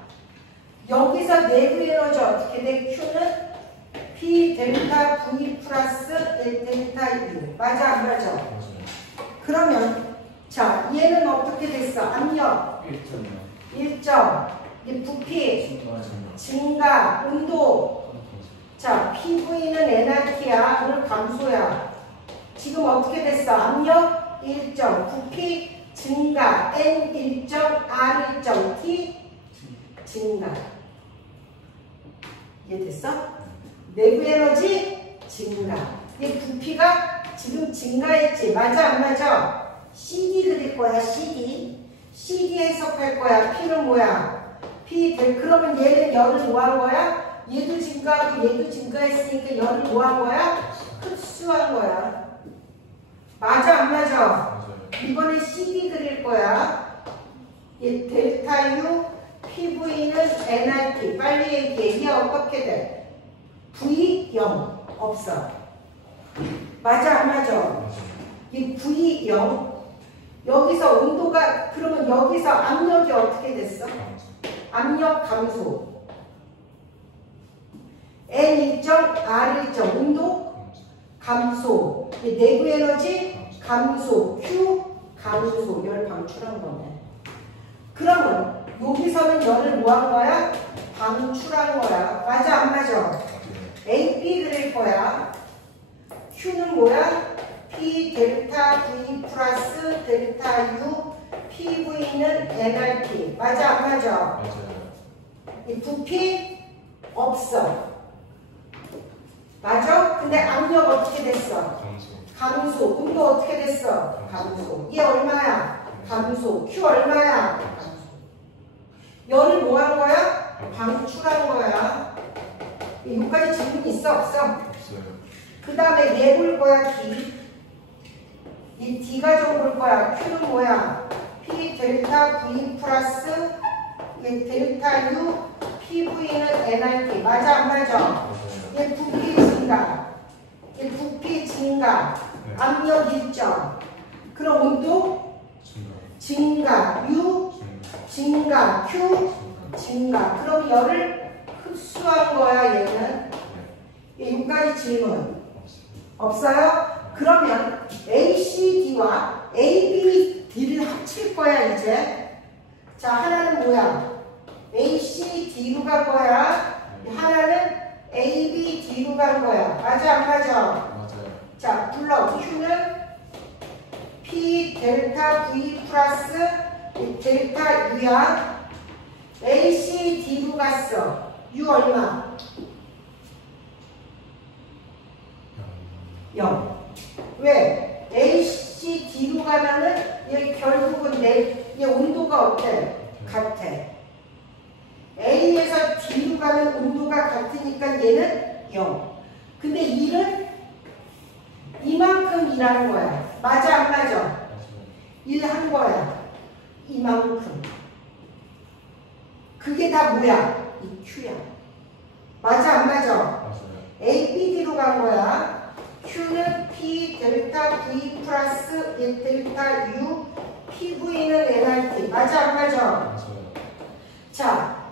여기서 내부 에너지 어떻게 돼? Q는 P 델타 V 플러스 델타 U. 맞아, 안 맞아? 맞아요. 그러면 자, 얘는 어떻게 됐어? 압력 1점이요. 일정, 이 부피 증가, 온도. 자, PV는 NRT야. 오늘 감소야. 지금 어떻게 됐어? 압력 일정, 부피 증가, N 일정, R 일정, T 증가. 이해됐어? 내부 에너지 증가. 이 부피가 지금 증가했지. 맞아, 안 맞아? CD 그릴 거야, CD. CD 해석할 거야. P는 뭐야? P 될. 그러면 얘는 열을 뭐 한 거야? 얘도 증가하고 얘도 증가했으니까 열을 뭐 한 거야? 흡수한 거야. 맞아, 안 맞아? 맞아요. 이번에 CD 그릴 거야. 얘 델타 U, PV는 NRT. 빨리 얘기해. 이게 어떻게 돼? V 0 없어. 맞아, 안 맞아? 맞아요. 이 V 0. 여기서 온도가, 그러면 여기서 압력이 어떻게 됐어? 압력 감소. N 일정, R 일정, 온도 감소. 내부 에너지 감소. Q 감소. 열 방출한 거네. 그러면 여기서는 열을 뭐 한 거야? 방출한 거야. 맞아, 안 맞아? AP 그릴 거야. Q는 뭐야? P 델타 V 플러스 델타 U, PV는 NRT. 맞아, 안 맞아? 맞아요. 이 부피 없어. 맞아? 근데 압력 어떻게 됐어? 감소. 감소. 온도 어떻게 됐어? 감소. 얘 얼마야? 감소. Q 얼마야? 감소. 열을 뭐 한 거야? 방출한 거야. 여기까지 질문 있어? 없어? 없어요. 그 다음에 얘 볼 거야, D. 이 D가 좀 볼 거야. Q는 뭐야? P 델타 V 플러스 델타 U, PV는 NRT. 맞아, 안 맞아? 맞아요. 얘 부피 증가. 얘 부피 증가. 네. 압력 일정. 그럼 온도 증가. U 증가. 증가. Q 증가. 그럼 열을 흡수한 거야 얘는? 여기까지 질문 없어요? 그러면 ACD와 ABD를 합칠 거야 이제. 자, 하나는 뭐야? ACD로 간 거야. 하나는 ABD로 간 거야. 맞아 안 맞아? 맞아요. 자, 불러. Q는 P 델타 V 플러스 델타 U야. ACD로 갔어. U 얼마? 0. 왜? ACD로 가면은 얘 결국은 얘 온도가 어때? 같아. A에서 D로 가는 온도가 같으니까 얘는 0. 근데 1은 이만큼 일하는 거야. 맞아 안 맞아? 일한 거야. 이만큼. 그게 다 뭐야? 이 Q야. 맞아 안 맞아? 맞아요. ABD로 간 거야. Q는 P 델타 V 플러스 델타 U, PV는 nRT. 맞아 안 맞아? 맞아요. 자,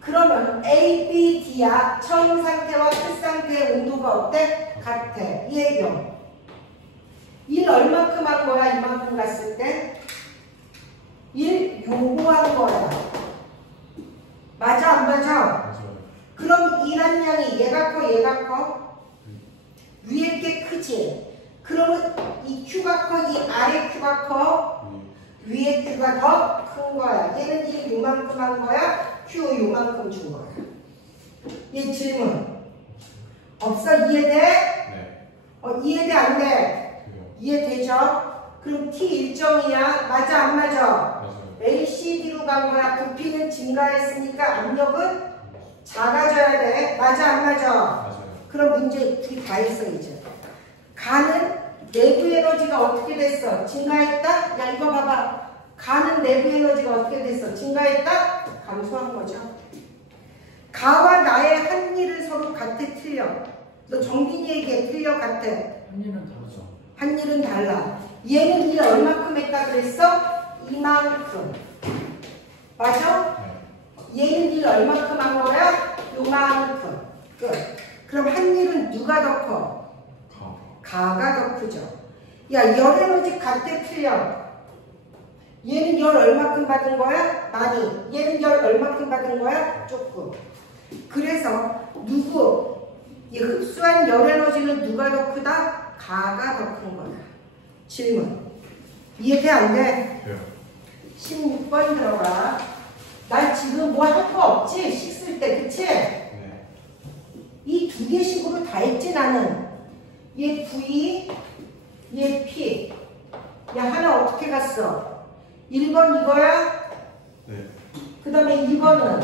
그러면 ABD야. 처음 상태와 끝 상태의 온도가 어때? 같아. 얘 0. 1 얼마큼 한 거야? 이만큼 갔을 때? 1 요거 한 거야. 맞아 안 맞아? 맞아요. 그럼 일한 양이 얘가 커 얘가 커? 위에 게 크지? 그러면 이 Q가 커? 이 아래 Q가 커? 위에 Q가 더 큰 거야. 얘는 1 요만큼 한 거야. Q 요만큼 준 거야. 얘 질문 없어? 이해돼? 네. 이해돼 안 돼? 그래요. 이해되죠? 그럼 T 일정이야. 맞아 안 맞아? 맞아요. ACD로 간 거야. 부피는 증가했으니까 압력은 작아져야 돼. 맞아 안 맞아? 맞아요. 그럼 문제 둘이 다 했어 이제. 가는 내부 에너지가 어떻게 됐어? 증가했다? 야 이거 봐봐. 가는 내부 에너지가 어떻게 됐어? 증가했다? 감소한 거죠. 가와 나의 한 일은 서로 같아 틀려. 너 정빈이에게 틀려 같아. 한 일은 다르죠. 한 일은 달라. 얘는 일 얼마큼 했다 그랬어? 이만큼. 맞아? 네. 얘는 일 얼마큼 한 거야? 요만큼. 끝. 그럼 한 일은 누가 더 커? 가가 더 크죠. 야, 열 에너지 같아 틀려. 얘는 열 얼마큼 받은 거야? 많이. 얘는 열 얼마큼 받은 거야? 조금. 그래서 누구? 이 흡수한 열 에너지는 누가 더 크다? 가가 더 큰 거야. 질문. 이해돼 안 돼? 돼요. 16번 들어가. 난 지금 뭐 할 거 없지? 씻을 때, 그치? 네. 이 두 개씩으로 다 했지 나는. 얘 V, 얘 P. 야 하나 어떻게 갔어? 1번 이거야? 네. 그 다음에 2번은?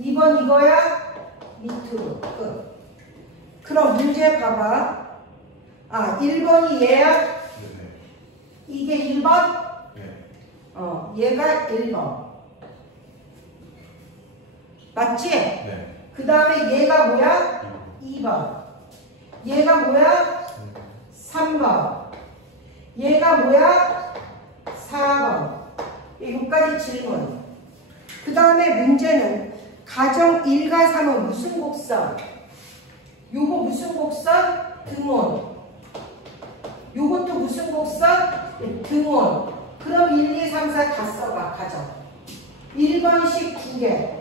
밑으로. 2번 이거야? 밑으로. 끝. 그럼 문제 봐봐. 아 1번이 얘야? 네. 이게 1번? 네. 얘가 1번. 맞지? 네. 그 다음에 얘가 뭐야? 2번. 얘가 뭐야? 3번. 얘가 뭐야? 4번. 여기까지 질문. 그 다음에 문제는 가정 1과 3은 무슨 곡선? 요거 무슨 곡선? 등원. 요것도 무슨 곡선? 등원. 그럼 1, 2, 3, 4 다 써봐. 가정. 1번씩 2개.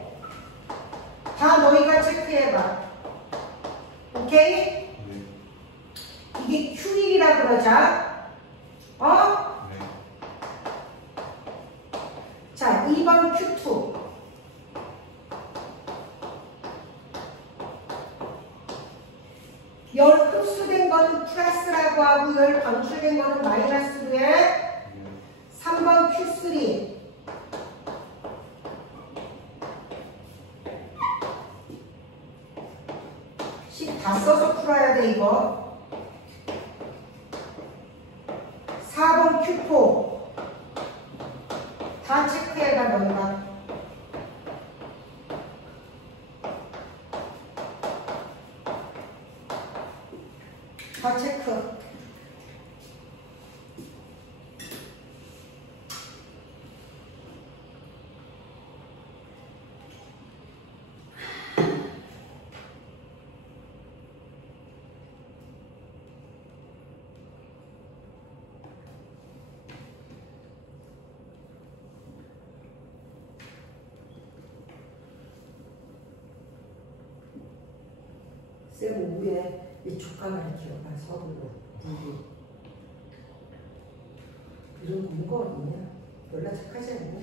다 너희가 체크해봐. 오케이? 네. 이게 Q1이라 그러자. 네. 자, 2번 Q2. 열 흡수된 거는 플러스라고 하고 열 방출된 거는 마이너스로 해. 3번 Q3. 식 다 써서 풀어야 돼 이거. 4번 Q4. 다 체크해봐 너희가. 다 체크. 쌤 오후에 이 조카 가르쳐봐 서울로 누구 이런 공부 어디냐? 연락 착하지 않냐?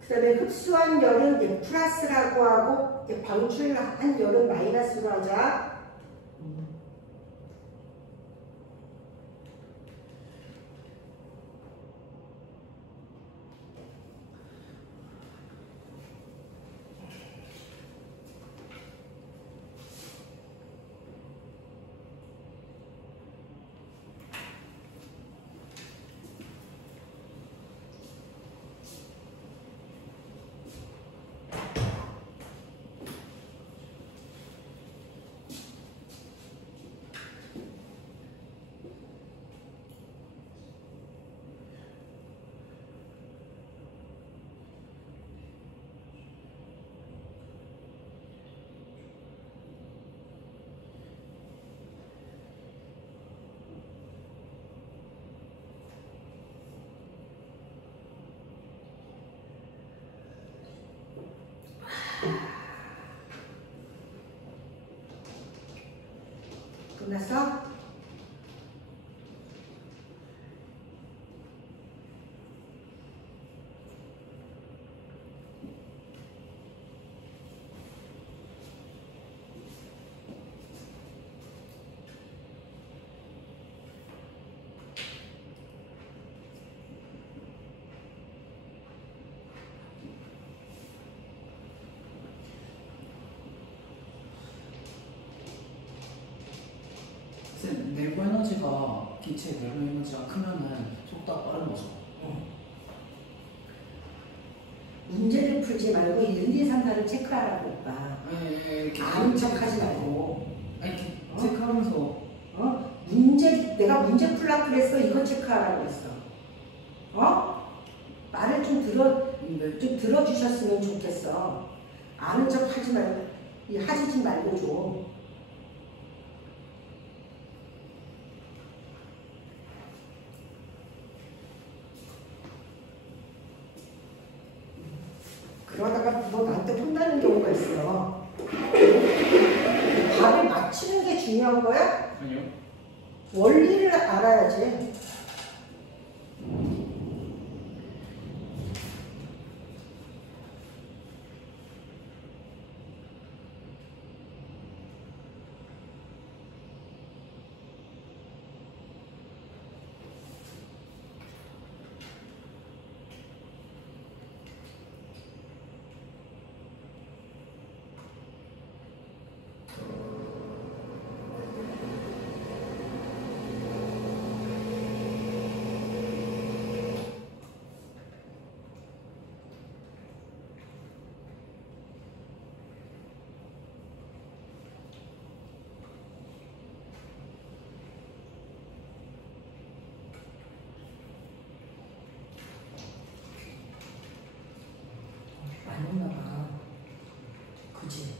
그 다음에 흡수한 열은 플러스라고 하고 방출한 열은 마이너스로 하자. 끝났어? 쌤, 내부 에너지가 기체 내부 에너지가 크면은 속도가 빠른 거죠? 문제를 풀지 말고 1, 2, 3, 4를 체크하라고 오빠. 이렇게 아는 척하지 말고. 이렇게 체크하면서 내가 문제 풀라 그랬어. 이거 체크하라고 했어. 말을 좀 들어주셨으면 좋겠어. 아는 척 하지 말고, 하지 말고 좀. 그러다가 너 나한테 혼나는 경우가 있어. 답을 맞추는 게 중요한 거야? 아니요. 원리를 알아야지. 안 오나 봐. 그치?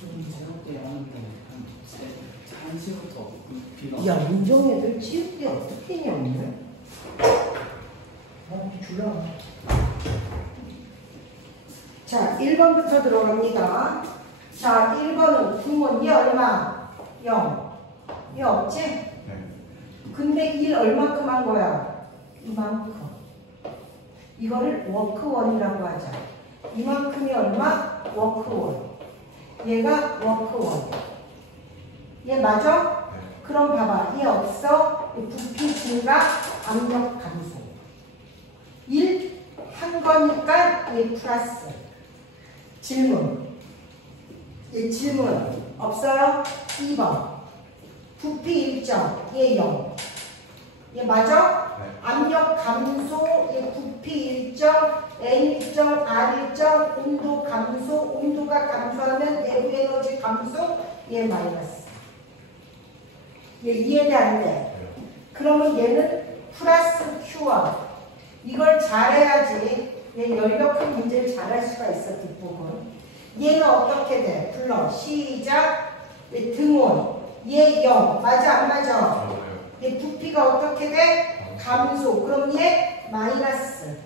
저녁 때 하는데 한 1시부터 비가 야, 운정 애들 치울 때 어떻게 했냐, 오늘? 줄라. 자, 1번부터 들어갑니다. 자, 1번은 구몬, 얘 얼마? 0. 얘 없지? 네. 근데 1 얼마큼 한 거야? 이만큼. 이거를 워크원이라고 하자. 이만큼이 얼마? 워크원. 얘가 워크원. 얘 맞아? 네. 그럼 봐봐. 얘 없어? 부피 증가, 압력 감소. 1 한 거니까 얘 플러스. 질문. 얘 질문 없어요? 2번. 부피 일정. 얘 0. 얘 맞아? 네. 압력 감소, 얘 부피 일정, N 일정, R 일정, 온도 감소, 온도가 감소하면 내부 에너지 감소, 얘 마이너스. 얘 이해돼 안 돼? 그러면 얘는 플러스 Q1. 이걸 잘해야지 얘 열역학 문제를 잘할 수가 있어. 뒷부분. 얘는 어떻게 돼? 불러. 시작. 얘 등원. 얘 0. 맞아 안 맞아? 얘 부피가 어떻게 돼? 감소. 그럼 얘 마이너스.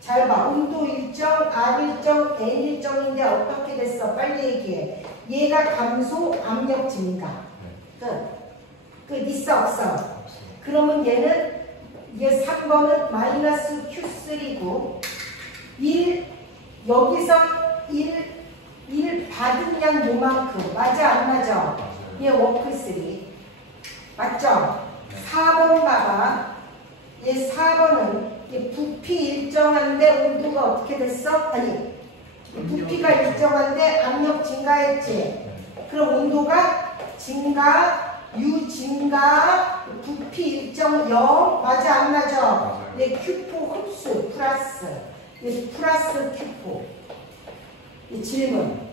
잘 봐. 온도 일정, R 일정, N 일정인데 어떻게 됐어? 빨리 얘기해. 얘가 감소, 압력 증가. 끝 있어 없어? 그러면 얘는 이게 3번은 마이너스 Q3고 1 여기서 1 받은 양 요만큼. 맞아 안 맞아? 얘 워크 3 맞죠? 4번 봐봐. 얘 4번은 얘 부피 일정한데 온도가 어떻게 됐어? 아니 부피가 일정한데 압력 증가했지. 그럼 온도가 증가, U 증가, 부피 일정 0. 맞아 안 맞아? 얘 Q4 흡수 플러스. 얘 플러스 Q4. 이 질문.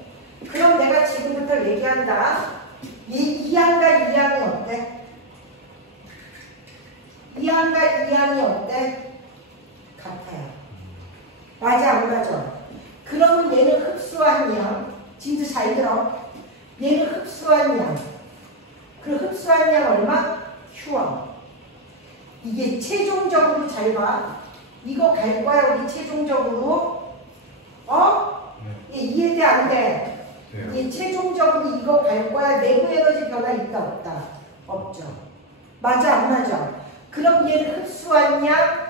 그럼 내가 지금부터 얘기한다. 이 2항과 2항이 어때? 2항과 2항이 어때? 같아요. 맞아 안 맞아? 그러면 얘는 흡수한 양. 지금도 잘 들어. 얘는 흡수한 양. 그 흡수한 양 얼마? Q1. 이게 최종적으로 잘 봐. 이거 갈 거야 우리 최종적으로. 얘 이해돼 안 돼? 얘 최종적으로 이거 갈 거야. 내부 에너지 변화 있다 없다? 없죠. 맞아 안 맞아? 그럼 얘는 흡수한 양.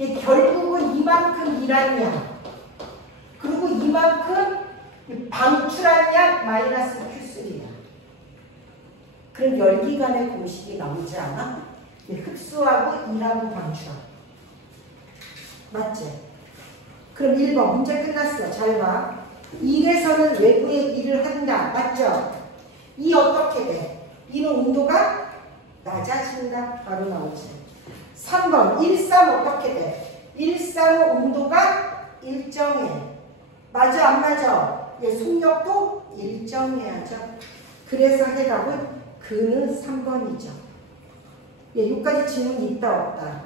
얘 결국은 이만큼 일한 양. 그리고 이만큼 방출한 양 마이너스 Q3야. 그럼 열기관의 공식이 나오지 않아? 흡수하고 일하고 방출하고. 맞지? 그럼 1번 문제 끝났어. 잘 봐. 1에서는 외부에 일을 한다. 맞죠? 이 어떻게 돼? 이는 온도가 낮아진다. 바로 나오지. 3번 1, 3 어떻게 돼? 1, 3은 온도가 일정해. 맞아 안 맞아? 얘 속력도 일정해야죠. 그래서 해답은 그는 3번이죠. 얘 여기까지 질문 있다 없다?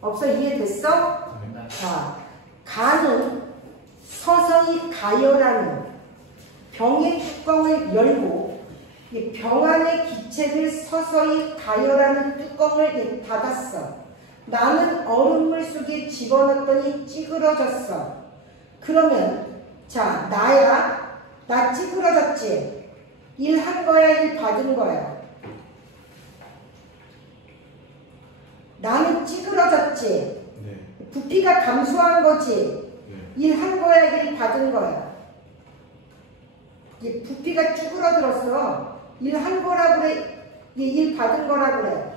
없어? 이해됐어? 자, 가는 서서히 가열하는 병의 뚜껑을 열고 병 안의 기체를 서서히 가열하는 뚜껑을 닫았어. 나는 얼음물 속에 집어넣었더니 찌그러졌어. 그러면 자, 나야. 나 찌그러졌지? 일 한 거야, 일 받은 거야? 나는 찌그러졌지? 네. 부피가 감소한 거지? 네. 일 한 거야, 일 받은 거야? 얘 부피가 쭈그러들었어. 일 한 거라 그래? 얘 일 받은 거라 그래?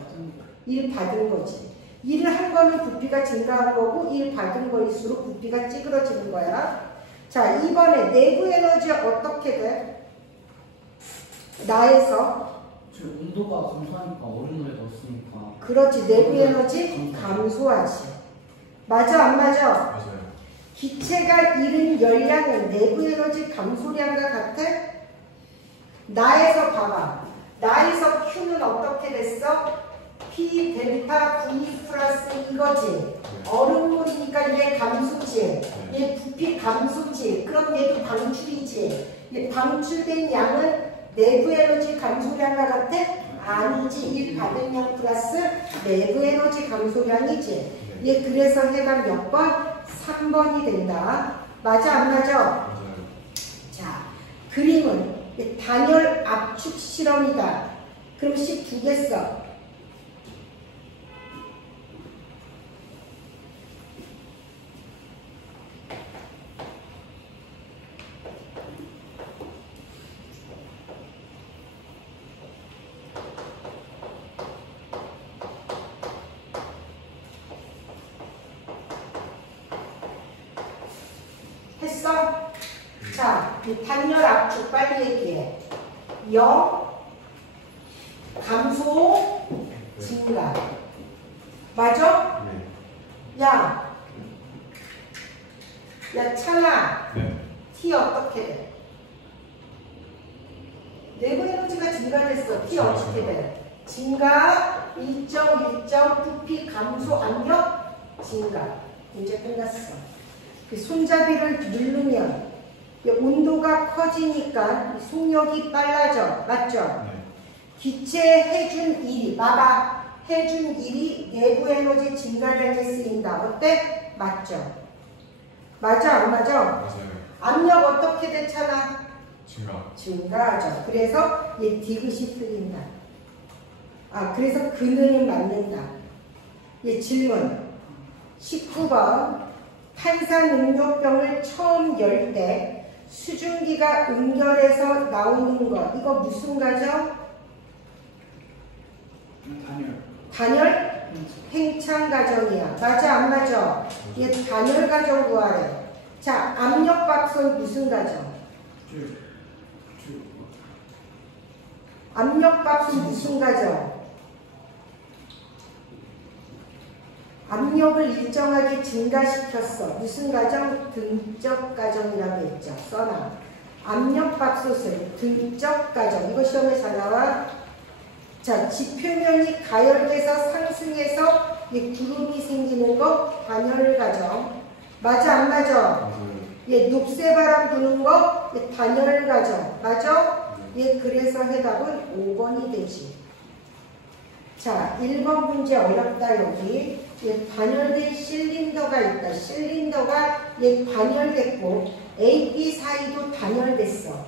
일 받은 거지. 일을 한 거는 부피가 증가한 거고 일 받은 거일수록 부피가 찌그러지는 거야. 자, 이번에 내부 에너지 어떻게 돼? 나에서 온도가 감소하니까 얼음물에 넣었으니까. 그렇지. 내부 에너지 감소하지. 맞아 안 맞아? 맞아요. 기체가 잃은 열량은 내부 에너지 감소량과 같아? 나에서 봐봐. 나에서 Q는 어떻게 됐어? P 델타 V 플러스 이거지. 얼음물이니까 얘 감소지. 얘 부피 감소지. 그럼 얘도 방출이지. 얘 방출된 양은 내부 에너지 감소량과 같아? 아니지. 일 받은 양 플러스 내부 에너지 감소량이지. 얘 그래서 해답 몇 번? 3번이 된다. 맞아 안 맞아? 맞아요. 자, 그림은 단열 압축 실험이다. 그럼 12개 써. 했어? 자, 이 단열 압축 빨리 얘기해. 0, 감소, 증가. 맞아? 네. 야, 찬아. 네. T 어떻게 돼? 내부 에너지가 증가됐어. T 어떻게 돼? 증가, 일정 부피 감소 압력 증가. 이제 끝났어. 그 손잡이를 누르면 온도가 커지니까 속력이 빨라져. 맞죠? 네. 기체 해준 일이 봐봐. 해준 일이 내부 에너지 증가량에 쓰인다. 어때? 맞죠? 맞아 안 맞아? 맞아요. 압력 어떻게 되잖아? 증가. 증가하죠. 그래서 얘 디귿이 틀린다. 그래서 그는 맞는다. 얘 질문 19번 탄산음료병을 처음 열 때 수증기가 응결해서 나오는 것 이거 무슨 과정? 단열? 팽창 과정이야. 맞아 안 맞아? 얘 단열 과정 구하래. 자, 압력밥솥 무슨 과정? 압력밥솥 무슨 과정? 압력을 일정하게 증가시켰어. 무슨 과정? 등적 과정이라고 했죠. 써놔. 압력밥솥은 등적 과정. 이거 시험에 잘 나와. 자, 지표면이 가열돼서 상승해서 이 구름이 생기는 거 단열 과정. 맞아 안 맞아? 맞아요. 얘 녹색 바람 부는 거 얘 단열 과정. 맞아? 얘 그래서 해답은 5번이 되지. 자, 1번 문제 어렵다 여기. 얘 반열된 실린더가 있다. 실린더가 얘 반열됐고 A, B 사이도 단열됐어.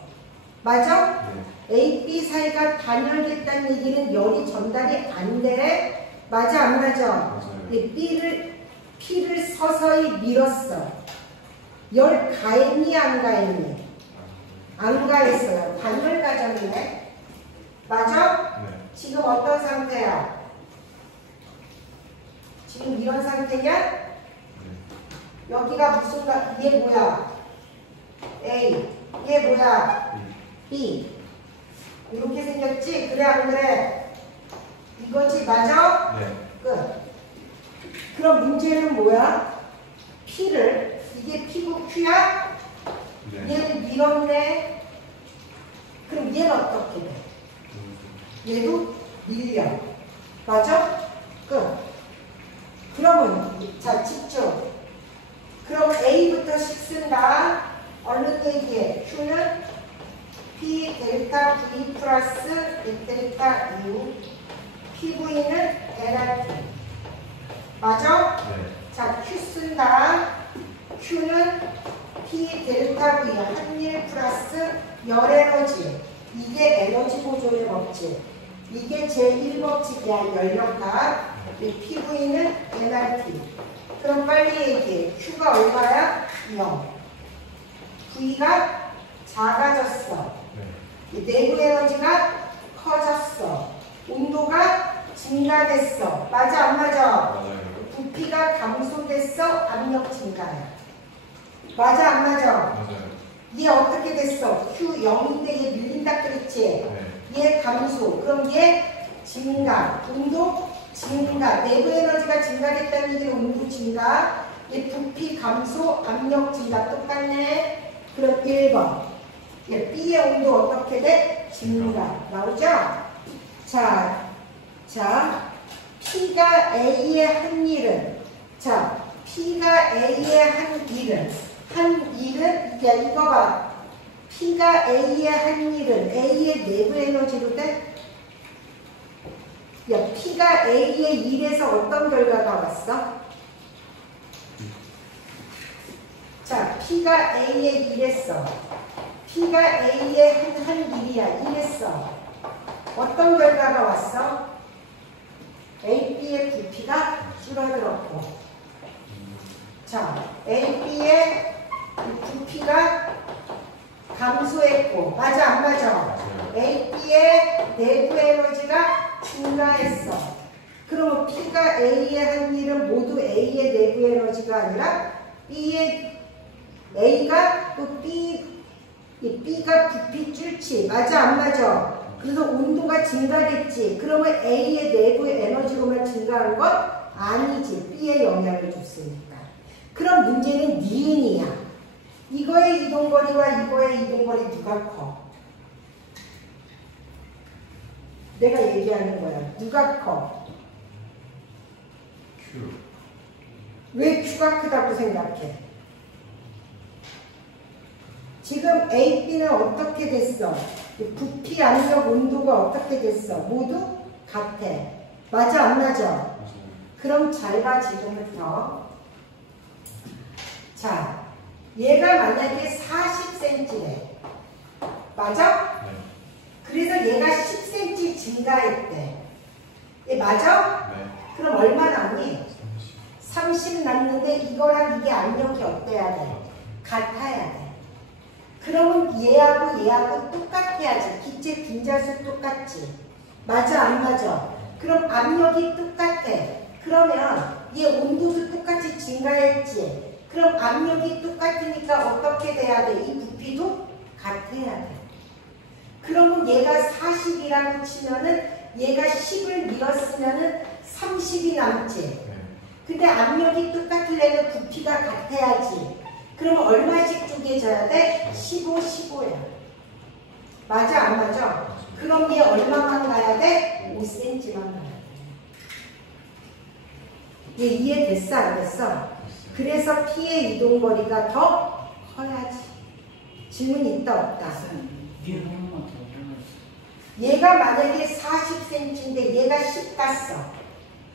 맞아? 네. A, B 사이가 단열됐다는 얘기는 열이 전달이 안 돼. 맞아 안 맞아? 맞아요. 얘 P를 서서히 밀었어. 열 가했니 안 가했니? 안 가했어요. 단열 과정이네. 맞아? 네. 지금 어떤 상태야? 지금 이런 상태냐? 네. 여기가 무슨 얘 뭐야? A. 얘 뭐야? B. 이렇게 생겼지? 그래 안 그래? 이거지 맞아? 네. 끝. 그럼 문제는 뭐야? P를 이게 P고 Q야? 네. 얘를 밀었네. 그럼 얘는 어떻게 돼? 얘도 밀려. 맞아? 끝. 그러면 자 집중. 그럼 A부터 식 쓴다. 얼른 얘기해. Q는 P 델타 V 플러스 델타 U. PV는 NRT. 맞아? 네. 자 Q 쓴다. Q는 P 델타 V 한일 플러스 열 에너지. 이게 에너지 보존의 법칙. 이게 제1법칙이야. 열역학. PV는 NRT. 그럼 빨리 얘기해. Q가 얼마야? 0. V가 작아졌어. 네. 내부 에너지가 커졌어. 온도가 증가됐어. 맞아 안 맞아? 맞아요. 부피가 감소됐어. 압력 증가야. 맞아 안 맞아? 맞아요. 얘 어떻게 됐어? Q 0인데 얘 밀린다 그랬지? 네. 얘 감소. 그럼 얘 증가. 온도 증가. 내부 에너지가 증가됐다는 얘기는 온도 증가. 얘 부피 감소, 압력 증가. 똑같네. 그럼 1번. 얘 B의 온도 어떻게 돼? 증가. 나오죠? 자, P가 A의 한 일은 P가 A의 한 일은 야 이거 봐. P가 A의 한 일은 A의 내부 에너지로 돼? 야, P가 A의 일에서 어떤 결과가 왔어? 자, P가 A의 일했어. P가 A의 한 일이야. 일했어. 어떤 결과가 왔어? A, B의 부피가 줄어들었고. 자, A, B의 부피가 감소했고. 맞아, 안 맞아? 맞아요. A, B의 내부 에너지가 증가했어. 그러면 P가 A의 한 일은 모두 A의 내부 에너지가 아니라 A가 또 B가 부피 줄지. 맞아, 안 맞아? 그래서 온도가 증가됐지. 그러면 A의 내부 에너지로만 증가한 건 아니지. B에 영향을 줬으니까. 그럼 문제는 니은이야. 이거의 이동거리와 이거의 이동거리 누가 커? 내가 얘기하는 거야. 누가 커? Q. 왜 Q가 크다고 생각해? 지금 A, B는 어떻게 됐어? 부피, 압력, 온도가 어떻게 됐어? 모두 같아. 맞아, 안 맞아? 맞아요. 그럼 잘 봐, 지금부터. 자, 얘가 만약에 40cm래. 맞아? 네. 그래서 얘가 10cm 증가했대. 얘 맞아? 네. 그럼 얼마 남니? 30. 30 남는데 이거랑 이게 압력이 어때야 돼? 같아야 돼. 그러면 얘하고 똑같아야지. 기체 빈자수 똑같지. 맞아, 안 맞아? 그럼 압력이 똑같아. 그러면 얘 온도도 똑같이 증가했지. 그럼 압력이 똑같으니까 어떻게 돼야 돼? 이 부피도 같아야 돼. 그러면 얘가 40이라고 치면은 얘가 10을 밀었으면은 30이 남지. 네. 근데 압력이 똑같으려면 부피가 같아야지. 그러면 얼마씩 쪼개져야 돼? 15, 15야. 맞아, 안 맞아? 그럼 얘 얼마만 가야 돼? 5cm만 가야 돼. 얘 이해됐어, 안 됐어? 그래서 P의 이동거리가 더 커야지. 질문 있다, 없다? 위에 하나만 더 올려주세요. 얘가 만약에 40cm인데 얘가 10 갔어.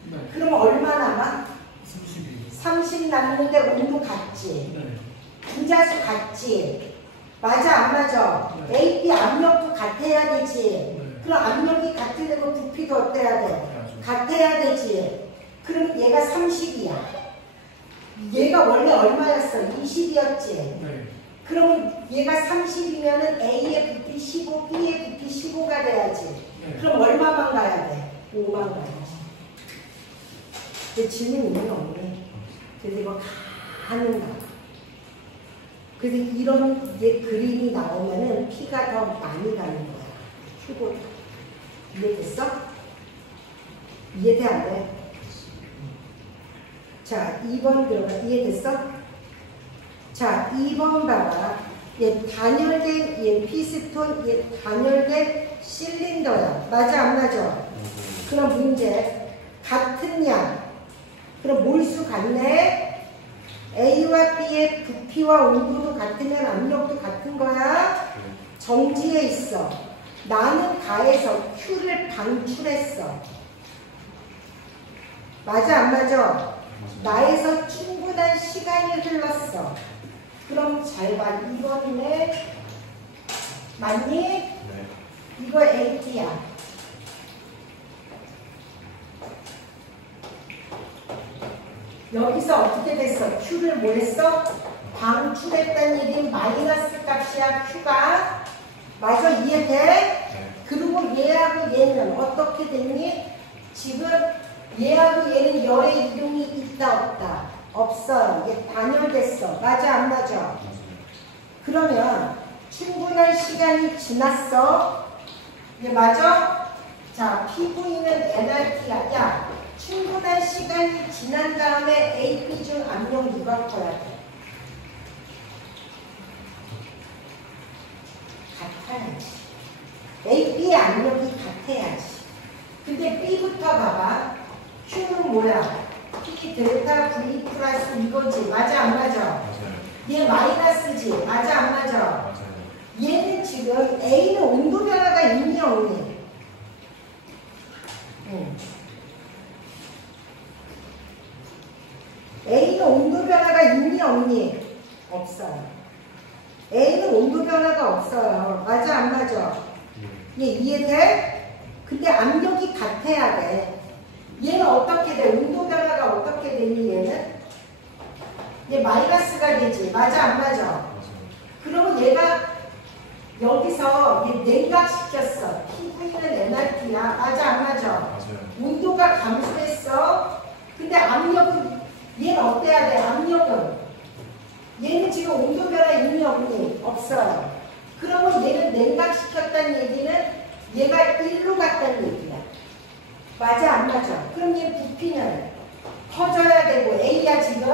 네. 그러면 얼마 남아? 30이. 30 남는데 온도 같지. 네. 분자수 같지. 맞아, 안 맞아? 네. A, B 압력도 같아야 되지. 네. 그럼 압력이 같으려면 부피도 어때야 돼? 같아야죠. 같아야 되지. 그럼 얘가 30이야. 얘가 원래 얼마였어? 20이었지. 네. 그러면 얘가 30이면은 A의 부피 15, B의 부피 15가 돼야지. 네. 그럼 얼마만 가야 돼? 5만 가야지. 근데 질문 있는 거 없네. 그래서 이거 가는 거야. 그래서 이런 이제 그림이 나오면은 P가 더 많이 가는 거야. Q보다. 이해됐어? 이해돼, 안 돼? 자, 2번 들어가. 이해됐어? 자, 2번 봐봐. 얘 단열된, 얘 피스톤, 얘 단열된 실린더야. 맞아, 안 맞아? 그럼 문제. 같은 양. 그럼 몰수 같네? A와 B의 부피와 온도도 같으면 압력도 같은 거야? 정지에 있어. 나는 가에서 Q를 방출했어. 맞아, 안 맞아? 나에서 충분한 시간이 흘렀어. 그럼 잘 봐. 이거네. 맞니? 네. 이거 AT야. 여기서 어떻게 됐어? Q를 뭐 했어? 방출했다는 얘기는 마이너스 값이야, Q가. 맞아, 이해돼? 네. 그리고 얘하고 얘는 어떻게 됐니? 지금 얘하고 얘는 열의 이동이 있다, 없다? 없어요. 얘 단열됐어. 맞아, 안 맞아? 맞아요. 그러면 충분한 시간이 지났어. 이게 맞아? 자, PV는 NRT야. 야, 충분한 시간이 지난 다음에 AP 중 압력 누가 커야 돼? 같아야지. AP의 압력이 같아야지. 근데 B부터 봐봐. Q는 뭐야? P 델타 V 플러스 이거지. 맞아, 안 맞아? 맞아요. 얘 마이너스지. 맞아, 안 맞아? 맞아요. 얘는 지금 A는 온도 변화가 있니 없니? 응. A는 온도 변화가 있니 없니? 없어요. A는 온도 변화가 없어요. 맞아, 안 맞아? 네. 얘 이해돼? 근데 압력이 같아야 돼. 얘는 어떻게 돼? 온도 변화가 어떻게 되니 얘는? 얘 마이너스가 되지. 맞아, 안 맞아? 맞아요. 그러면 얘가 여기서 얘 냉각시켰어. PV는 NRT야. 맞아, 안 맞아? 맞아요. 온도가 감소했어. 근데 압력은 얘는 어때야 돼? 압력은 얘는 지금 온도 변화 있니 없니? 없어요. 그러면 얘는 냉각시켰다는 얘기는 얘가 1로 갔다는 얘기야. 맞아, 안 맞아? 그럼 얘 부피는 커져야 되고 A야 지금?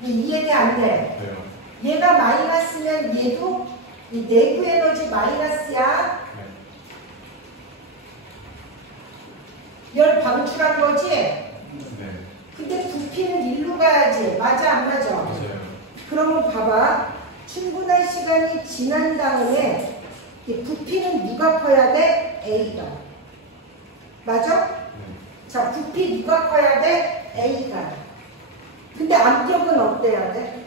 네. 이해돼, 안 돼? 돼요. 얘가 마이너스면 얘도 이 내부 에너지 마이너스야. 네. 열 방출한 거지? 네. 부피는 일로 가야지. 맞아, 안 맞아? 맞아요. 그러면 봐봐. 충분한 시간이 지난 다음에 이 부피는 누가 커야 돼? A가. 맞아? 네. 자, 부피 누가 커야 돼? A가. 근데 압력은 어때야 돼?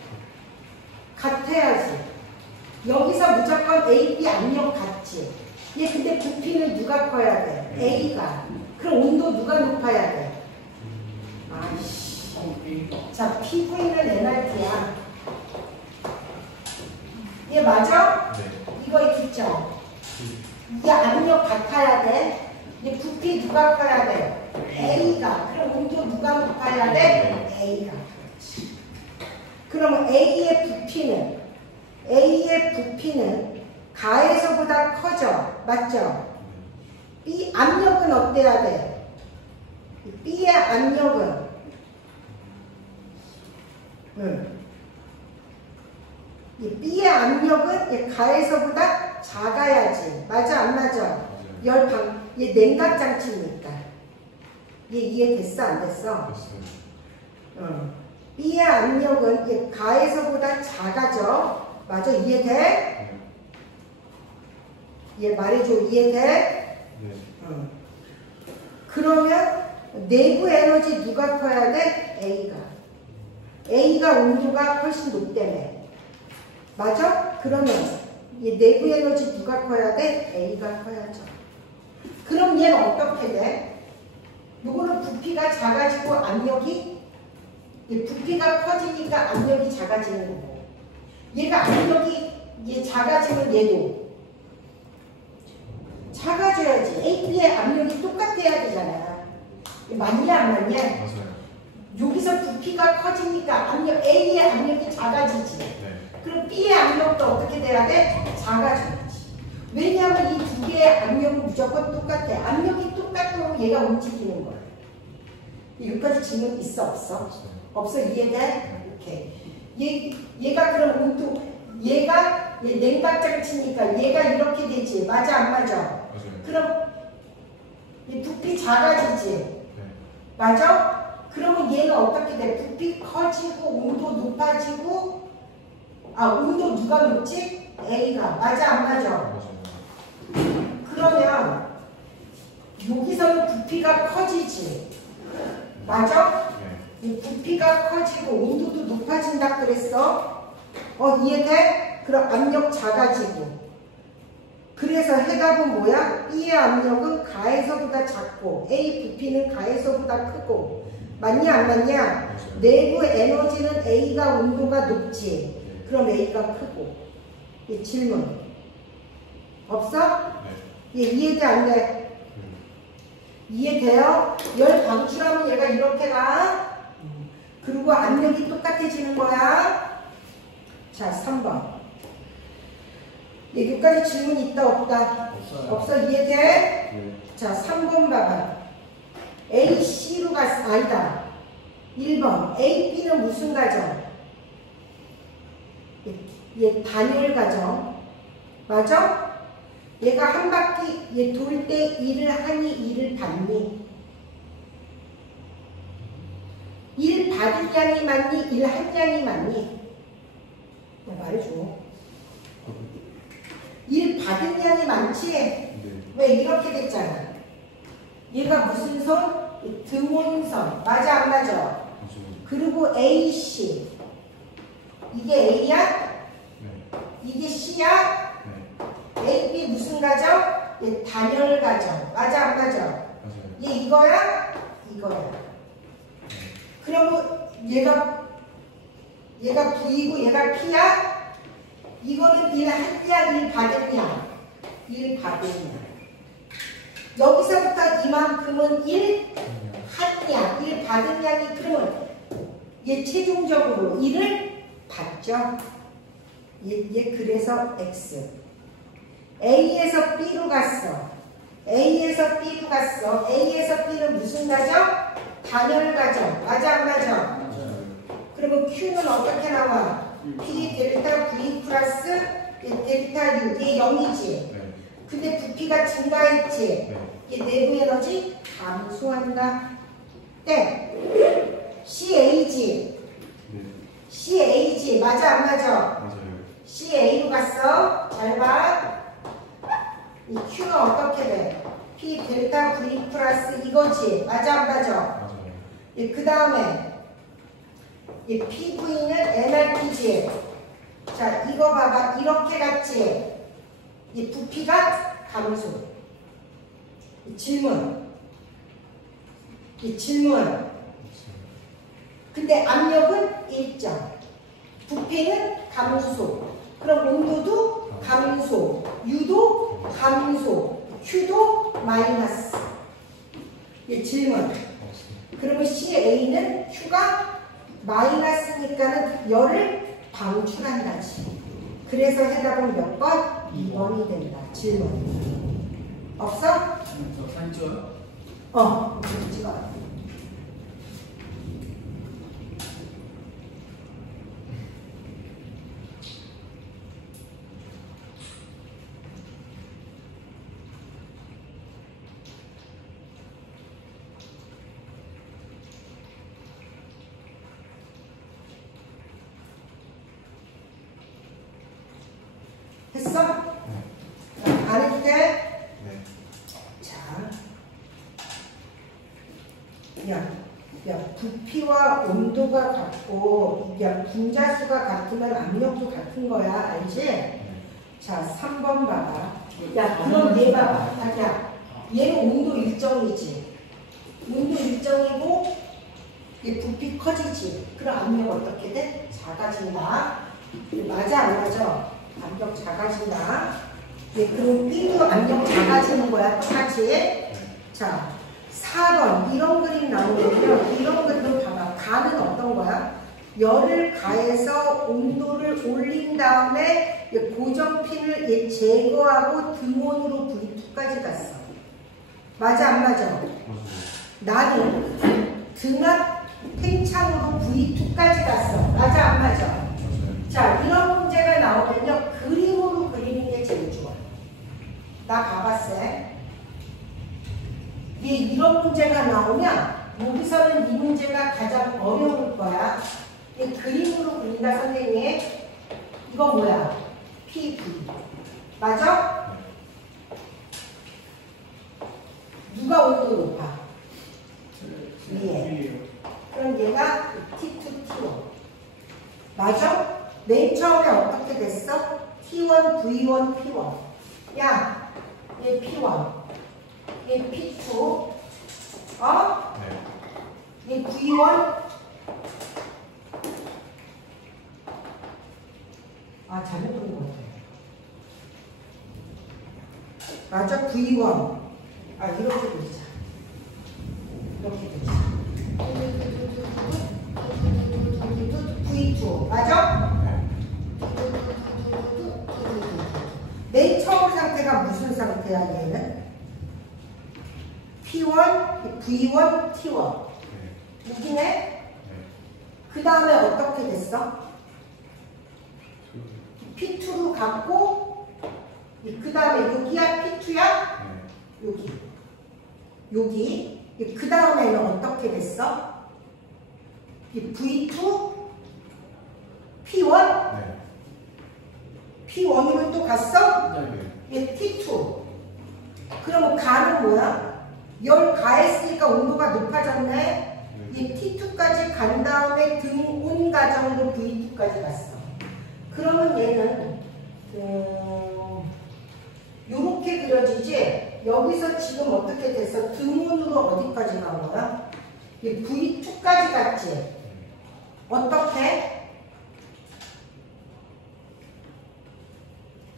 같아야지. 여기서 무조건 A, B 압력 같지. 얘 근데 부피는 누가 커야 돼? A가. 그럼 온도 누가 높아야 돼? 아이씨. 자, PV는 NRT야. 얘 맞아? 네. 이거 있죠? 이 압력 같아야 돼. 얘 부피 누가 커야 돼? A가. 그럼 온도 누가 높아야 돼? A가. 그렇지. 그러면 A의 부피는 가에서보다 커져. 맞죠? B 압력은 어때야 돼? B의 압력은 이 B의 압력은 얘 가에서보다 작아야지. 맞아, 안 맞아? 얘 냉각 장치니까. 얘 이해됐어, 안 됐어? 됐어요. B의 압력은 얘 가에서보다 작아져. 맞아, 이해돼? 네. 얘 말해줘, 이해돼? 네. 그러면 내부 에너지 누가 커야 돼? A가. A가 온도가 훨씬 높다며. 맞아? 그러면 얘 내부 에너지 누가 커야 돼? A가 커야죠. 그럼 얘는 어떻게 돼? 요거는 부피가 작아지고 압력이 부피가 커지니까 압력이 작아지는 거고, 얘가 압력이 작아지면 얘도 작아져야지. A, B의 압력이 똑같아야 되잖아. 맞냐 안 맞냐? 맞아요. 여기서 부피가 커지니까 A의 압력이 작아지지. 네. 그럼 B의 압력도 어떻게 돼야 돼? 작아져야지. 왜냐하면 이 두 개의 압력은 무조건 똑같아. 압력이 똑같으면 얘가 움직이는 거야. 여기까지 질문 있어, 없어? 없어, 이해돼? 오케이. 얘가 그럼 온도, 얘 냉각장치니까 얘가 이렇게 되지. 맞아, 안 맞아? 맞아요. 그럼 이 부피 작아지지. 네. 맞아? 그러면 얘가 어떻게 돼? 부피 커지고 온도 높아지고, 온도 누가 높지? A가. 맞아, 안 맞아? 맞아요. 그러면 여기서는 부피가 커지지. 맞아? 네. 이 부피가 커지고 온도도 높아진다 그랬어? 이해돼? 그럼 압력 작아지고. 그래서 해답은 뭐야? B의 압력은 가에서보다 작고 A 부피는 가에서보다 크고. 맞냐 안 맞냐? 맞아요. 내부 에너지는 A가 온도가 높지. 그럼 A가 크고. 이 질문 없어? 네. 얘 이해돼 안 돼? 이해돼요? 열 방출하면 얘가 이렇게 가. 그리고 압력이 똑같아지는 거야. 자, 3번. 여기까지 질문 있다 없다? 없어요. 없어, 이해돼? 네. 자, 3번 봐봐. A, C로 갔어. 아니다. 1번. A, B는 무슨 과정? 얘 단열 과정. 맞아? 얘가 한 바퀴 얘 돌 때 일을 하니 일을 받니? 일 받은 양이 많니? 일 한 양이 많니? 말해줘. 일 받은 양이 많지? 네. 왜 이렇게 됐잖아. 얘가 무슨 선? 등원선. 맞아 안 맞아? 맞아요. 그리고 AC. 이게 A야? 네. 이게 C야? 네. A, B 무슨 과정? 얘 단열 과정. 맞아 안 맞아? 맞아요. 얘 이거야? 이거야. 그러면 얘가 V고 얘가 P야? 이거는 일 한 양, 일 받은 양. 일 받은 양. 여기서부터 이만큼은 일 한 양, 일 받은 양이 그러면 얘 최종적으로 일을 받죠. 얘 그래서 X. A에서 B로 갔어. A에서 B로 갔어. A에서 B는 무슨 과정? 단열 과정. 맞아 안 맞아? 맞아요. 그러면 Q는 어떻게 나와? P 델타 V 플러스 델타 U. 이게 0이지. 네. 근데 부피가 증가했지. 네. 이게 내부 에너지 감소한다. 땡. CAG. 네. CAG. 맞아, 안 맞아? 맞아요. CA로 갔어. 잘 봐. 이 Q는 어떻게 돼? P 델타 V 플러스 이거지. 맞아, 안 맞아? 맞아요. 예, 그 다음에 이 PV는 NRPG. 자, 이거 봐봐. 이렇게 갔지. 이 부피가 감소. 이 질문. 근데 압력은 일정. 부피는 감소. 그럼 온도도 감소. U도 감소. Q도 마이너스. 이 질문. 그러면 CA는 Q가 마이너스니까는 열을 방출한다지. 그래서 해답은 몇 번? 2번이 된다. 질문. 없어? 저 사진 찍어요? 찍어. 했어? 안 해도 돼? 네. 자, 부피와 온도가 같고, 분자수가 같으면 압력도 같은 거야, 알지? 자, 3번 봐봐. 그럼 얘 봐봐. 자기야, 얘는 온도 일정이지. 온도 일정이고, 얘 부피 커지지. 그럼 압력 어떻게 돼? 작아진다. 맞아, 안 맞아? 압력 작아진다. 그럼 B도 압력 작아지는 거야, 똑같이. 자, 4번 이런 그림 나오면요. 이런 그림 봐봐. 가는 어떤 거야? 열을 가해서 온도를 올린 다음에 고정핀을 제거하고 등온으로 V2까지 갔어. 맞아, 안 맞아? 맞아요. 나는 등압 팽창으로 V2까지 갔어. 맞아, 안 맞아? 맞아요. 자, 이런 문제가 나오면요. 그림으로 그리는 게 제일 좋아. 나 봐봤어. 이런 문제가 나오면 여기서는 이 문제가 가장 어려울 거야. 그림으로 그린다, 선생님. 이거 뭐야? PV. 맞아? 누가 온도 높아? 위에. 그럼 얘가 T2, T1. 맞아? 맨 처음에 어떻게 됐어? T1, V1, P1. 야, 얘 P1. 얘 P2. 네. 얘 V1. 잘못 그린 것 같아. 맞아? V1. 이렇게 되자. 이렇게 되자. V2. 맞아? 맨 처음 상태가 무슨 상태야, 얘는? P1, V1, T1. 여기네? 그 다음에 어떻게 됐어? P2로 갔고, 그 다음에 여기야 P2야? 여기. 그 다음에는 어떻게 됐어? V2, P1? 네. P1으로 또 갔어? 네. 얘 T2. 그러면 가는 뭐야? 열 가했으니까 온도가 높아졌네? 얘 T2까지 간 다음에 등온 과정으로 V2까지 갔어. 그러면 얘는 요렇게 그려지지? 여기서 지금 어떻게 됐어? 등온으로 어디까지 간 거야? 얘 V2까지 갔지? 어떻게?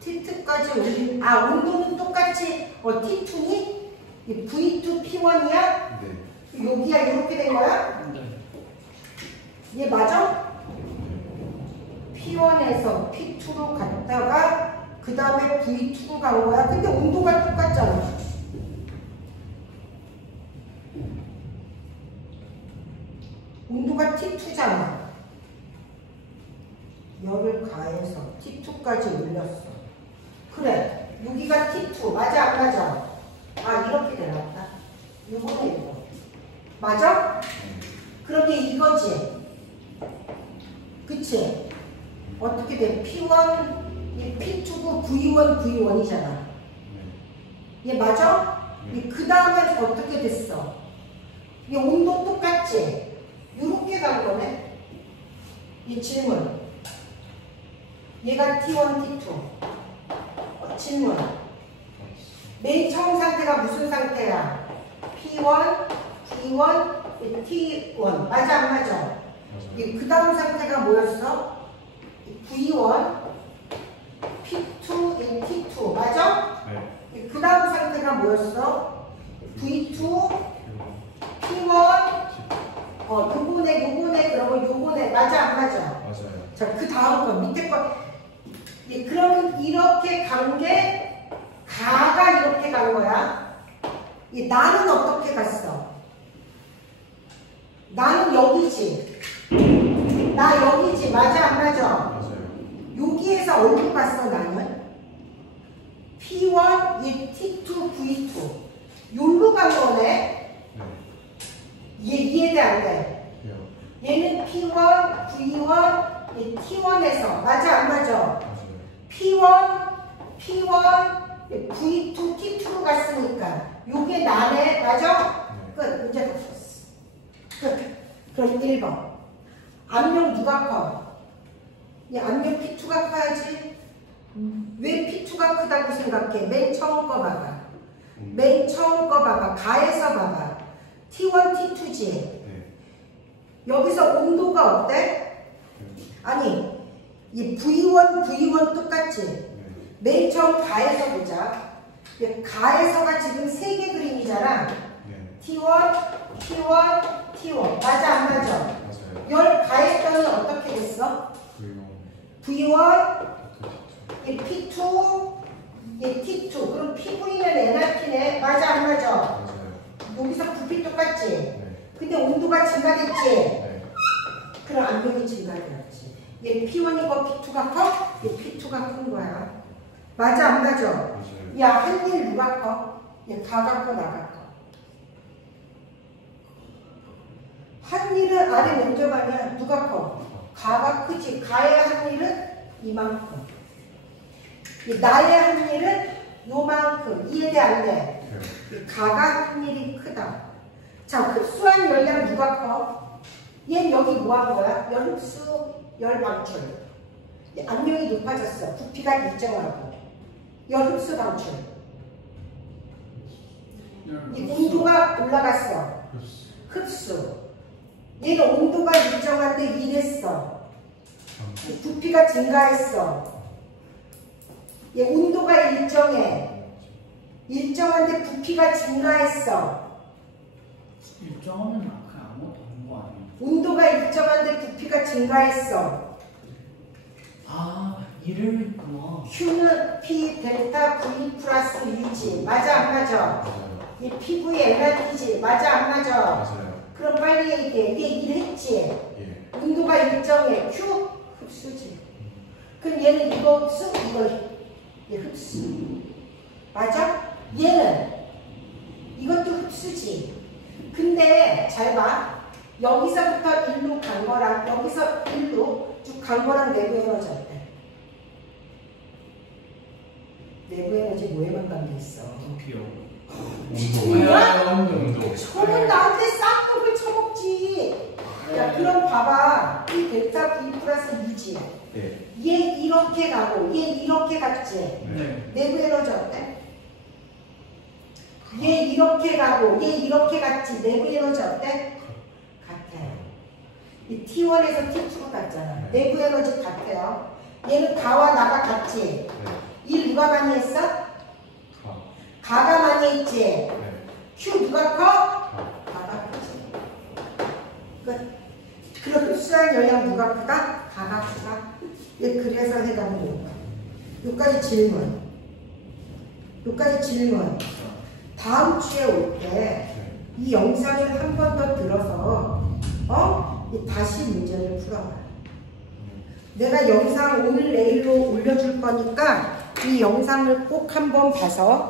T2까지 올린, 온도는 똑같이, T2니? V2 P1이야? 네. 여기야, 이렇게 된 거야? 네. 얘 맞아? P1에서 P2로 갔다가, 그 다음에 V2로 간 거야? 근데 온도가 똑같잖아. 온도가 T2잖아. 열을 가해서 T2까지 올렸어. 그래, 여기가 T2. 맞아, 안 맞아? 이렇게 되나보다. 요거네, 이거. 맞아? 그럼 얘 이거지. 그치? 어떻게 돼? P1, 얘 P2고 V1, V1이잖아. 얘 맞아? 그 다음에 어떻게 됐어? 얘 온도 똑같지? 요렇게 간 거네? 이 질문. 얘가 T1, T2. 질문. 맨 처음 상태가 무슨 상태야? P1, T1, T1. 맞아, 안 맞아? 그 다음 상태가 뭐였어? V1, P2, T2. 맞아? 네. 그 다음 상태가 뭐였어? V2, P1. 요거네. 그러면 요거네. 맞아, 안 맞아? 맞아요. 자, 그 다음 거, 밑에 거. 예, 그러면 이렇게 간 게, 가가 이렇게 간 거야. 예, 나는 어떻게 갔어? 나는 여기지. 나 여기지. 맞아, 안 맞아? 맞아요. 여기에서 어디로 갔어, 나는? P1, 얘 T2, V2. 여기로 간 거네? 네. 얘 이해돼, 안 돼? 돼요. 얘는 P1, V1, 얘 T1에서. 맞아, 안 맞아? 맞아요. P1, V2, T2로 갔으니까 요게 나네. 맞아? 네. 끝. 문제 다 풀었어. 끝. 그럼 1번. 압력 누가 커? 이 압력 P2가 커야지. 왜 P2가 크다고 생각해? 맨 처음 거 봐봐. 맨 처음 거 봐봐. 가에서 봐봐. T1, T2지. 네. 여기서 온도가 어때? 아니, 이 V1 똑같지? 네. 맨 처음 가에서 보자. 가에서가 지금 3개 그림이잖아. 네. T1, T1. 맞아, 안 맞아? 맞아요. 열 가했더니 어떻게 됐어? V1, 얘 P2, 얘 T2. 그럼 PV는 NRT네. 맞아, 안 맞아? 맞아요. 여기서 부피 똑같지? 네. 근데 온도가 증가됐지? 네. 그럼 압력이 증가되었지. 얘 P1이고 P2가 커? 얘 P2가 큰 거야. 맞아, 안 맞아? 맞아요. 야, 한 일 누가 커? 얘 가가 커, 나가 커? 한 일은 아래 먼저 가냐? 누가 커? 가가 크지. 가의 한 일은 이만큼. 나의 한 일은 요만큼. 이해돼, 안 돼? 돼요. 가가 한 일이 크다. 자, 흡수한 열량 누가 커? 얘는 여기 뭐 한 거야? 열 흡수, 열 방출. 압력이 높아졌어. 부피가 일정하고. 열 흡수 방출. 이 온도가 올라갔어. 흡수. 얘는 온도가 일정한데 이랬어. 부피가 증가했어. 얘 온도가 일정해. 일정한데 부피가 증가했어. 일정하면 그냥 아무것도 없는 거 아니에요? 온도가 일정한데 부피가 증가했어. 아, 이래로 있구나. Q는 P 델타 V 플러스 U지. 맞아, 안 맞아? 맞아요. 얘 PV NRT지. 맞아, 안 맞아? 맞아요. 그럼 빨리 얘기해. 얘 일했지? 예. 온도가 일정해. Q 흡수지. 그럼 얘는 이거 흡수, 이거 얘 흡수. 맞아? 얘는 이것도 흡수지. 근데 잘 봐. 여기서부터 일로 간 거랑 여기서 일로 쭉 간 거랑 내부 에너지 어때? 내부 에너지 뭐에만 관계 있어? 부피요. 온도. 저는 나한테 쌍욕을 쳐먹지. 야, 그럼 봐봐. 이 델타 V 플러스 U지. 네. 얘 이렇게 가고 얘 이렇게 갔지. 네. 내부 에너지 어때? 얘 이렇게 가고 얘 이렇게 갔지. 내부 에너지 어때? 같아요. 이 T1에서 T2로 갔잖아. 내부 에너지 같아요. 얘는 가와 나가 같지. 네. 일 누가 많이 했어? 가. 가가 많이 했지. 네. Q 누가 커? 가. 가가 크지. 끝. 그럼 흡수한 열량 누가 크다? 가가 크다. 예, 그래서 해당이 요거. 여기까지 질문. 여기까지 질문. 다음 주에 올 때 이 영상을 한 번 더 들어서 다시 문제를 풀어봐. 내가 영상 오늘 내일로 올려줄 거니까 이 영상을 꼭 한번 봐서